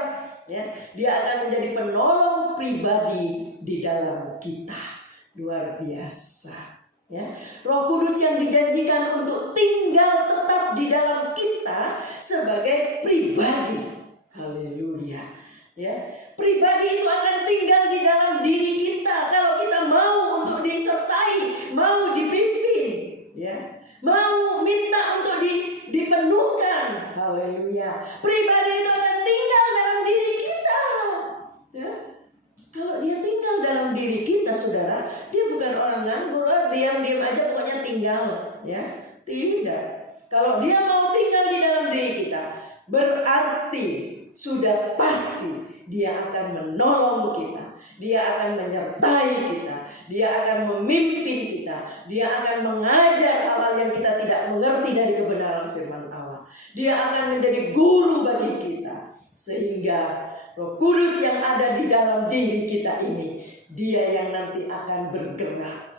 ya. Dia akan menjadi penolong pribadi di dalam kita. Luar biasa, ya. Roh Kudus yang dijanjikan untuk tinggal tetap di dalam kita sebagai pribadi. Haleluya, ya. Pribadi itu akan tinggal di dalam diri kita kalau kita mau untuk disertai, mau dipimpin, ya, mau minta untuk dipenuhkan. Haleluya. Pribadi itu akan tinggal dalam diri kita, ya. Kalau dia tinggal dalam diri kita, saudara, dia bukan orang nganggur, diam-diam aja pokoknya tinggal, ya. Tidak. Kalau dia mau tinggal di dalam diri kita, berarti sudah pasti Dia akan menolong kita, Dia akan menyertai kita, Dia akan memimpin kita, Dia akan mengajar hal-hal yang kita tidak mengerti dari kebenaran firman Allah. Dia akan menjadi guru bagi kita, sehingga Roh Kudus yang ada di dalam diri kita ini, Dia yang nanti akan bergerak.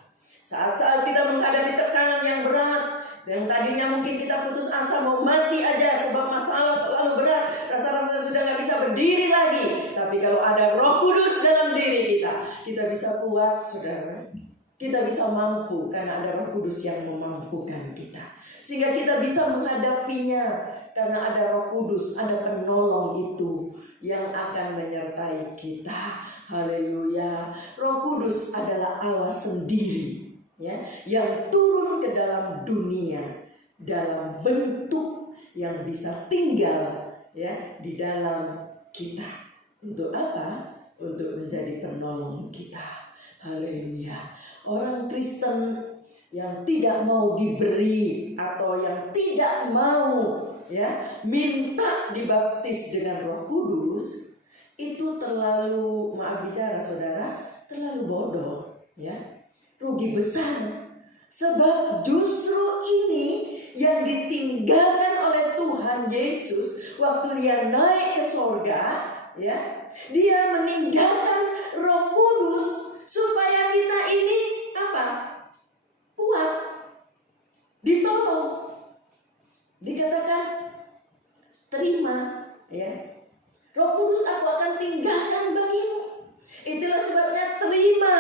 Saat-saat kita menghadapi tekanan yang berat, yang tadinya mungkin kita putus asa mau mati aja sebab masalah terlalu berat, rasa-rasa sudah gak bisa berdiri lagi. Tapi kalau ada Roh Kudus dalam diri kita, kita bisa kuat, saudara. Kita bisa mampu karena ada Roh Kudus yang memampukan kita, sehingga kita bisa menghadapinya. Karena ada Roh Kudus, ada penolong itu yang akan menyertai kita. Haleluya. Roh Kudus adalah Allah sendiri, ya, yang turun ke dalam dunia dalam bentuk yang bisa tinggal, ya, di dalam kita. Untuk apa? Untuk menjadi penolong kita. Haleluya. Orang Kristen yang tidak mau diberi atau yang tidak mau, ya, minta dibaptis dengan Roh Kudus, itu terlalu, maaf bicara saudara, terlalu bodoh, ya. Rugi besar. Sebab justru ini yang ditinggalkan oleh Tuhan Yesus waktu Dia naik ke sorga, ya. Dia meninggalkan Roh Kudus supaya kita ini apa? Kuat, ditolong. Dikatakan terima, ya. Roh Kudus aku akan tinggalkan bagimu. Itulah sebabnya terima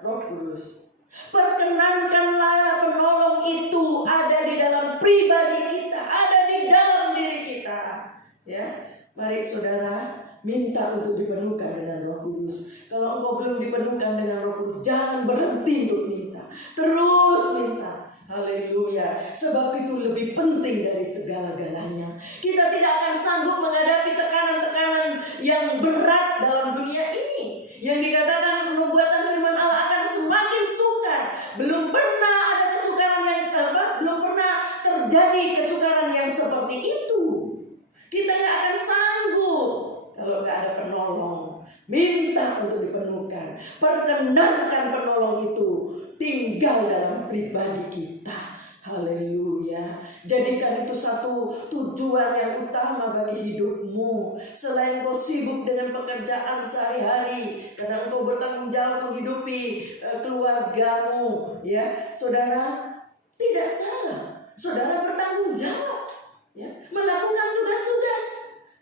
Roh Kudus. Perkenankanlah penolong itu ada di dalam pribadi kita, ada di Mari saudara, minta untuk dipenuhkan dengan Roh Kudus. Kalau engkau belum dipenuhkan dengan Roh Kudus, jangan berhenti untuk minta. Terus minta. Haleluya. Sebab itu lebih penting dari segala-galanya. Kita tidak akan sanggup menghadapi tekanan-tekanan yang berat dalam dunia ini. Yang dikatakan penubuatan firman Allah akan semakin sukar. Belum pernah ada kesukaran yang belum pernah terjadi kesukaran yang seperti itu. Kita nggak akan sanggup kalau nggak ada penolong. Minta untuk dipenuhkan. Perkenankan penolong itu tinggal dalam pribadi kita. Haleluya. Jadikan itu satu tujuan yang utama bagi hidupmu. Selain kau sibuk dengan pekerjaan sehari-hari, karena engkau bertanggung jawab menghidupi keluargamu, ya, saudara, tidak salah. Saudara bertanggung jawab, ya, melakukan tugas-tugas,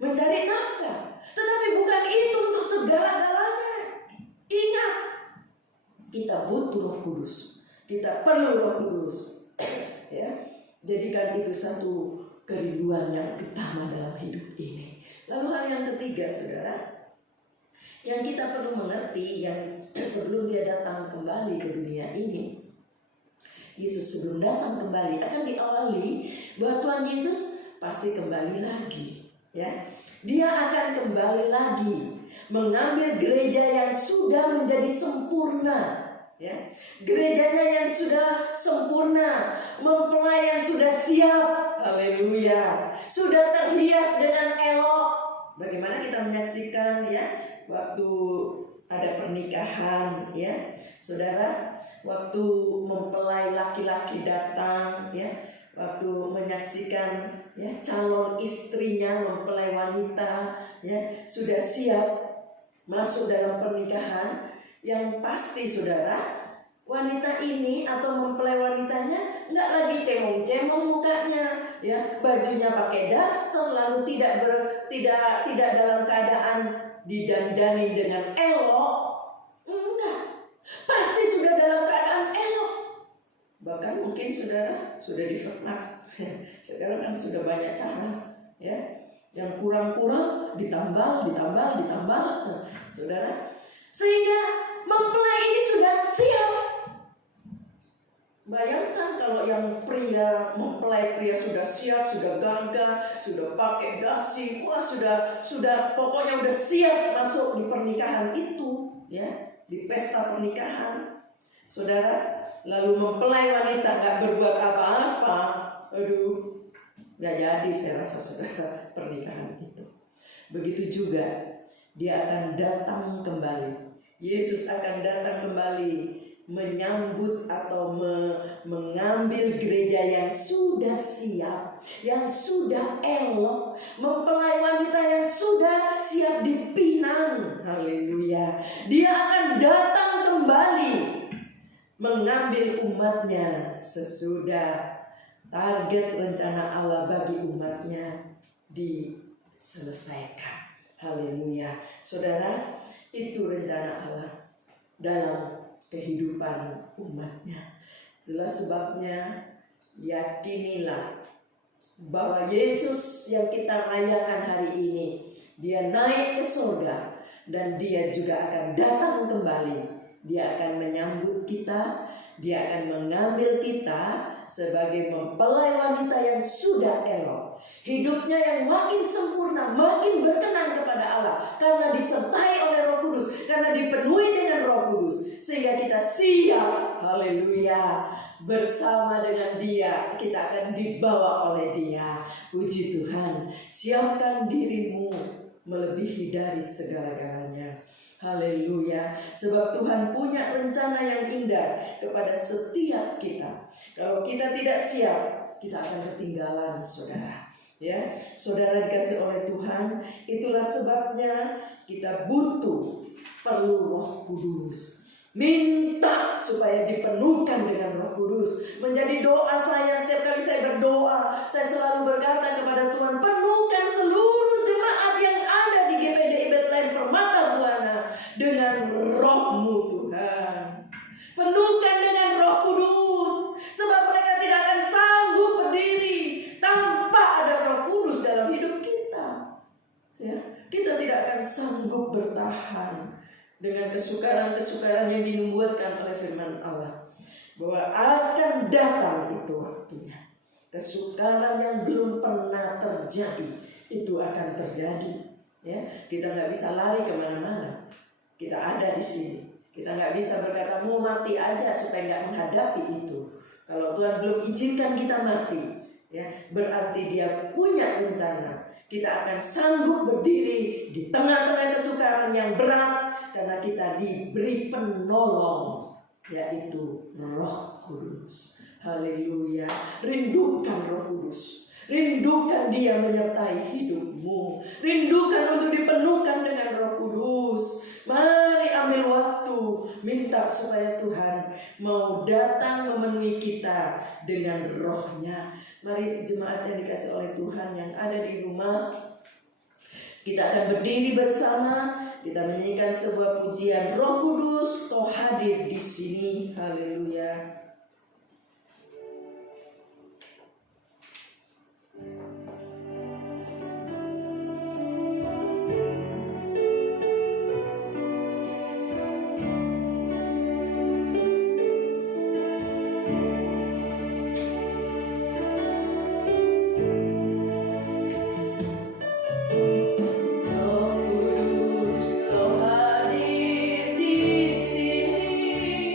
mencari nafkah. Tetapi bukan itu untuk segala-galanya. Ingat, kita butuh Roh Kudus. Kita perlu Roh Kudus. Ya, jadikan itu satu kerinduan yang utama dalam hidup ini. Lalu hal yang ketiga, saudara, yang kita perlu mengerti, yang sebelum dia datang kembali ke dunia ini, Yesus sebelum datang kembali akan diawali bahwa Tuhan Yesus pasti kembali lagi, ya. Dia akan kembali lagi mengambil gereja yang sudah menjadi sempurna, ya. Gerejanya yang sudah sempurna, mempelai yang sudah siap, haleluya, sudah terhias dengan elok. Bagaimana kita menyaksikan, ya, waktu ada pernikahan, ya, saudara, waktu mempelai laki-laki datang, ya, waktu menyaksikan, ya, calon istrinya, mempelai wanita, ya, sudah siap masuk dalam pernikahan, yang pasti saudara, wanita ini atau mempelai wanitanya nggak lagi cemong-cemong mukanya, ya, bajunya pakai daster, lalu tidak dalam keadaan didandani dengan elok. Enggak, pasti sudah dalam keadaan elok. Bahkan mungkin saudara sudah difitnah. Sekarang kan sudah banyak cara, ya, yang kurang-kurang ditambal, saudara, sehingga mempelai ini sudah siap. Bayangkan kalau yang mempelai pria sudah siap, sudah gagah, sudah pakai dasi, wah, sudah pokoknya udah siap masuk di pernikahan itu, ya, di pesta pernikahan, saudara. Lalu mempelai wanita nggak berbuat apa-apa, aduh, nggak jadi, saya rasa, saudara, pernikahan itu. Begitu juga dia akan datang kembali. Yesus akan datang kembali menyambut atau mengambil gereja yang sudah siap, yang sudah elok, mempelai wanita yang sudah siap dipinang. Haleluya. Dia akan datang kembali mengambil umatnya sesudah target rencana Allah bagi umatnya diselesaikan. Haleluya. Saudara, itu rencana Allah dalam kehidupan umatnya. Itulah sebabnya yakinilah bahwa Yesus yang kita rayakan hari ini, dia naik ke surga dan dia juga akan datang kembali. Dia akan menyambut kita, dia akan mengambil kita sebagai mempelai wanita yang sudah elok. Hidupnya yang makin sempurna, makin berkenan kepada Allah karena disertai oleh Roh Kudus, karena dipenuhi dengan Roh Kudus, sehingga kita siap, haleluya, bersama dengan Dia. Kita akan dibawa oleh Dia. Puji Tuhan. Siapkan dirimu melebihi dari segala-galanya. Haleluya. Sebab Tuhan punya rencana yang indah kepada setiap kita. Kalau kita tidak siap, kita akan ketinggalan, saudara. Ya, saudara dikasih oleh Tuhan, itulah sebabnya kita perlu Roh Kudus. Minta supaya dipenuhkan dengan Roh Kudus. Menjadi doa saya setiap kali saya berdoa, saya selalu berkata kepada Tuhan, penuhkan seluruh jemaat yang ada di GPDI Bethlehem Permata Buana dengan Roh-Mu, Tuhan. Penuhkan dengan Roh Kudus, sebab mereka tidak akan sanggup berdiri tanpa ada Roh Kudus dalam hidup kita. Ya. sanggup bertahan dengan kesukaran-kesukaran yang dinubuatkan oleh firman Allah, bahwa akan datang itu waktunya. Kesukaran yang belum pernah terjadi itu akan terjadi. Ya, kita nggak bisa lari kemana-mana. Kita ada di sini. Kita nggak bisa berkata mau mati aja supaya nggak menghadapi itu. Kalau Tuhan belum izinkan kita mati, ya berarti Dia punya rencana. Kita akan sanggup berdiri di tengah-tengah kesukaran yang berat karena kita diberi penolong, yaitu Roh Kudus. Haleluya. Rindukan Roh Kudus. Rindukan Dia menyertai hidupmu. Rindukan untuk dipenuhkan dengan Roh Kudus. Mari ambil waktu, minta supaya Tuhan mau datang memenuhi kita dengan Roh-Nya. Mari jemaat yang dikasih oleh Tuhan yang ada di rumah, kita akan berdiri bersama. Kita menyanyikan sebuah pujian, Roh Kudus Kau hadir di sini. Haleluya. Kau hadir di sini.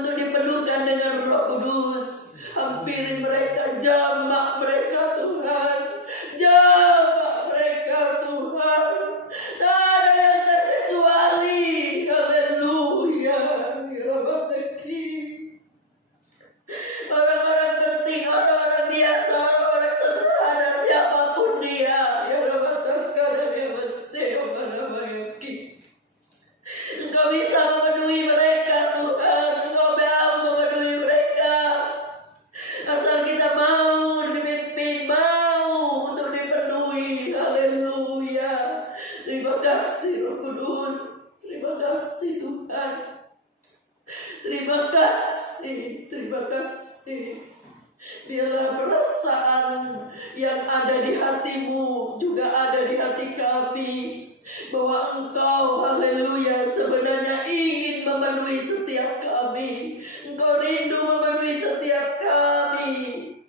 untuk dipenuhkan dengan Roh Kudus. Hampiri mereka, jamak mereka Tuhan, jamak mereka Tuhan. Tak ada yang terkecuali. Haleluya. Orang-orang penting, orang-orang biasa, orang-orang sederhana, siapapun dia. Engkau bisa memenuhi mereka Tuhan. Engkau mau memenuhi mereka. Asal kita mau dipimpin, mau untuk dipenuhi. Haleluya. Terima kasih Roh Kudus. Terima kasih Tuhan. Terima kasih. Terima kasih. Biarlah perasaan yang ada di hatimu juga ada di hati kami, bahwa Engkau, haleluya, sebenarnya ingin memenuhi setiap kami. Engkau rindu memenuhi setiap kami,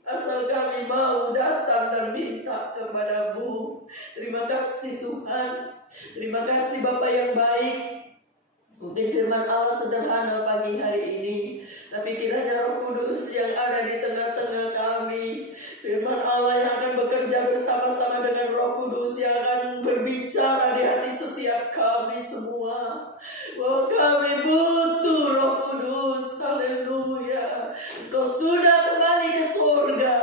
asal kami mau datang dan minta kepadamu. Terima kasih Tuhan. Terima kasih Bapa yang baik. Mungkin firman Allah sederhana pagi hari ini, tapi kiranya Roh Kudus yang ada di tengah-tengah kami, firman Allah yang akan bekerja bersama-sama dengan Roh Kudus yang akan berbicara di hati setiap kami semua, bahwa kami butuh Roh Kudus. Haleluya. Engkau sudah kembali ke surga,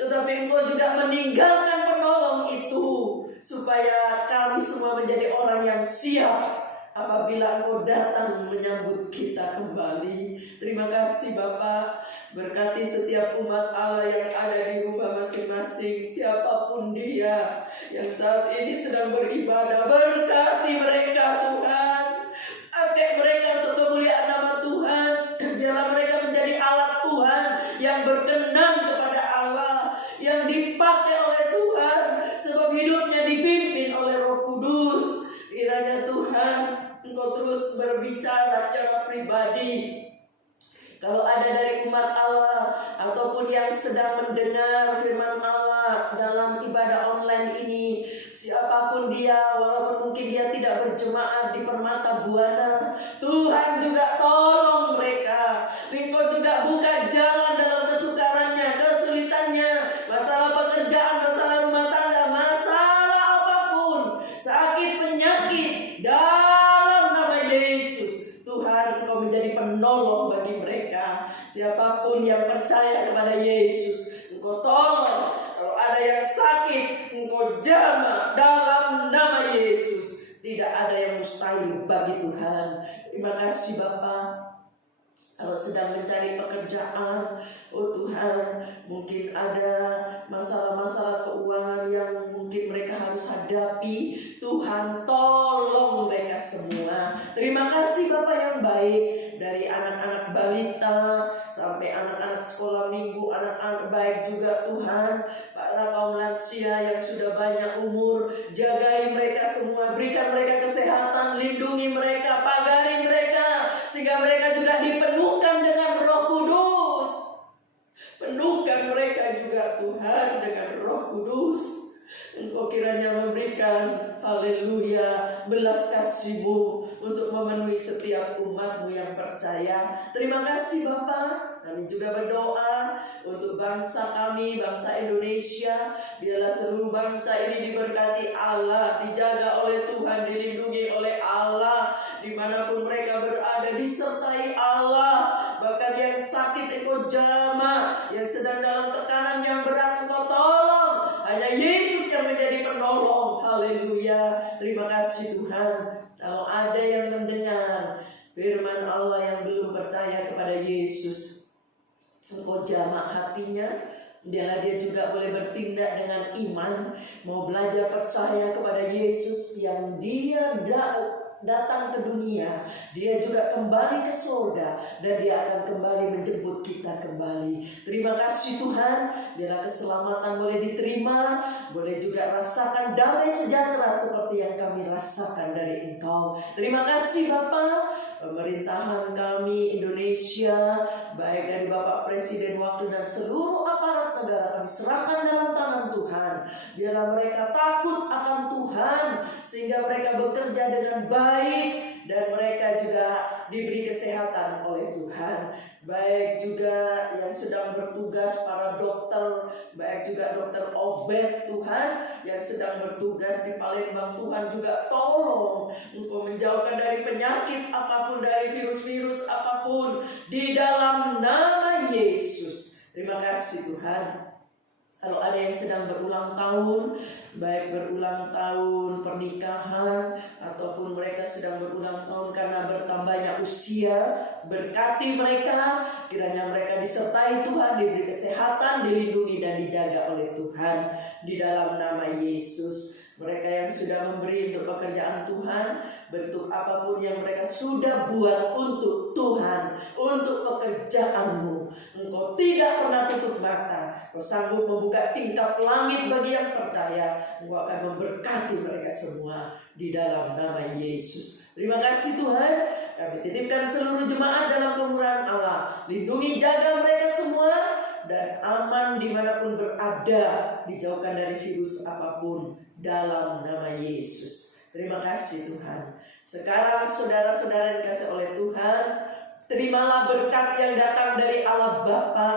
tetapi Engkau juga meninggalkan penolong itu, supaya kami semua menjadi orang yang siap apabila Engkau datang menyambut kita kembali. Terima kasih Bapa. Berkati setiap umat Allah yang ada di rumah masing-masing, siapapun dia yang saat ini sedang beribadah. Berkati mereka Tuhan. Pakai mereka untuk kemuliaan nama Tuhan. Biarlah mereka menjadi alat Tuhan yang berkenan kepada Allah, yang dipakai oleh Tuhan, sebab hidupnya dipimpin oleh Roh Kudus. Kiranya Tuhan, Engkau terus berbicara secara pribadi. Kalau ada dari umat Allah ataupun yang sedang mendengar firman Allah dalam ibadah online ini, siapapun dia, walaupun mungkin dia tidak berjemaat di Permata Buana, Tuhan juga tolong mereka. Engkau juga buka jalan dalam kesukarannya, kesulitannya, masalah pekerjaan, masalah rumah tangga, masalah apapun, sakit, penyakit, dalam nama Yesus, Tuhan, Engkau menjadi penolong bagi mereka. Siapapun yang percaya kepada Yesus, Engkau tolong. Kalau ada yang sakit, Engkau jamah dalam nama Yesus. Tidak ada yang mustahil bagi Tuhan. Terima kasih Bapa. Kalau sedang mencari pekerjaan, oh Tuhan, mungkin ada masalah-masalah keuangan yang mungkin mereka harus hadapi. Tuhan, tolong mereka semua. Terima kasih Bapa yang baik. Dari anak-anak balita sampai anak-anak sekolah minggu, anak-anak baik juga Tuhan. Para kaum lansia yang sudah banyak umur, jagai mereka semua. Berikan mereka kesehatan, lindungi mereka, pagari mereka, sehingga mereka juga dipenuhkan dengan Roh Kudus. Penuhkan mereka juga Tuhan dengan Roh Kudus. Engkau kiranya memberikan, haleluya, belas kasih-Mu untuk memenuhi setiap umat-Mu yang percaya. Terima kasih Bapa. Kami juga berdoa untuk bangsa kami, bangsa Indonesia. Biarlah seluruh bangsa ini diberkati Allah, dijaga oleh Tuhan, dilindungi oleh Allah. Dimanapun mereka berada, disertai Allah. Bahkan yang sakit Engkau jamah, yang sedang dalam tekanan yang berat Engkau tolong. Hanya Yesus yang menjadi penolong. Haleluya. Terima kasih Tuhan. Kalau ada yang mendengar firman Allah yang belum percaya kepada Yesus, Engkau jamah hatinya. Biarlah dia juga boleh bertindak dengan iman, mau belajar percaya kepada Yesus yang dia datang ke dunia, dia juga kembali ke surga, dan dia akan kembali menjemput kita kembali. Terima kasih Tuhan. Biarlah keselamatan boleh diterima, boleh juga rasakan damai sejahtera seperti yang kami rasakan dari Engkau. Terima kasih Bapa. pemerintahan kami Indonesia, baik dari Bapak Presiden waktu dan seluruh aparat negara, kami serahkan dalam tangan Tuhan. Biarlah mereka takut akan Tuhan, sehingga mereka bekerja dengan baik, dan mereka juga diberi kesehatan oleh Tuhan. Baik juga yang sedang bertugas para dokter, baik juga dokter Obed Tuhan yang sedang bertugas di Palembang, Tuhan juga tolong Engkau menjauhkan dari penyakit apapun, dari virus-virus apapun, di dalam nama Yesus. Terima kasih Tuhan. Kalau ada yang sedang berulang tahun, baik berulang tahun pernikahan ataupun mereka sedang berulang tahun karena bertambahnya usia, berkati mereka, kiranya mereka disertai Tuhan, diberi kesehatan, dilindungi dan dijaga oleh Tuhan di dalam nama Yesus. Mereka yang sudah memberi untuk pekerjaan Tuhan, bentuk apapun yang mereka sudah buat untuk Tuhan, untuk pekerjaan-Mu, Engkau tidak pernah tutup mata. Engkau sanggup membuka tingkap langit bagi yang percaya. Engkau akan memberkati mereka semua di dalam nama Yesus. Terima kasih Tuhan. Kami titipkan seluruh jemaat dalam kemurahan Allah. Lindungi, jaga mereka semua, dan aman dimanapun berada, dijauhkan dari virus apapun dalam nama Yesus. Terima kasih Tuhan. Sekarang saudara-saudara yang dikasihi oleh Tuhan, terimalah berkat yang datang dari Allah Bapa,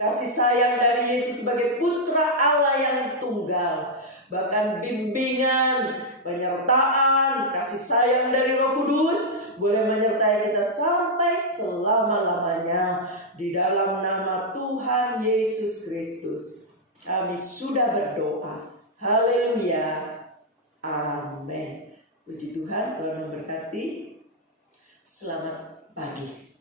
kasih sayang dari Yesus sebagai putra Allah yang tunggal, bahkan bimbingan, penyertaan, kasih sayang dari Roh Kudus boleh menyertai kita sampai selama-lamanya. Di dalam nama Tuhan Yesus Kristus kami sudah berdoa. Haleluya. Amin. Puji Tuhan, Tuhan memberkati. Selamat pagi.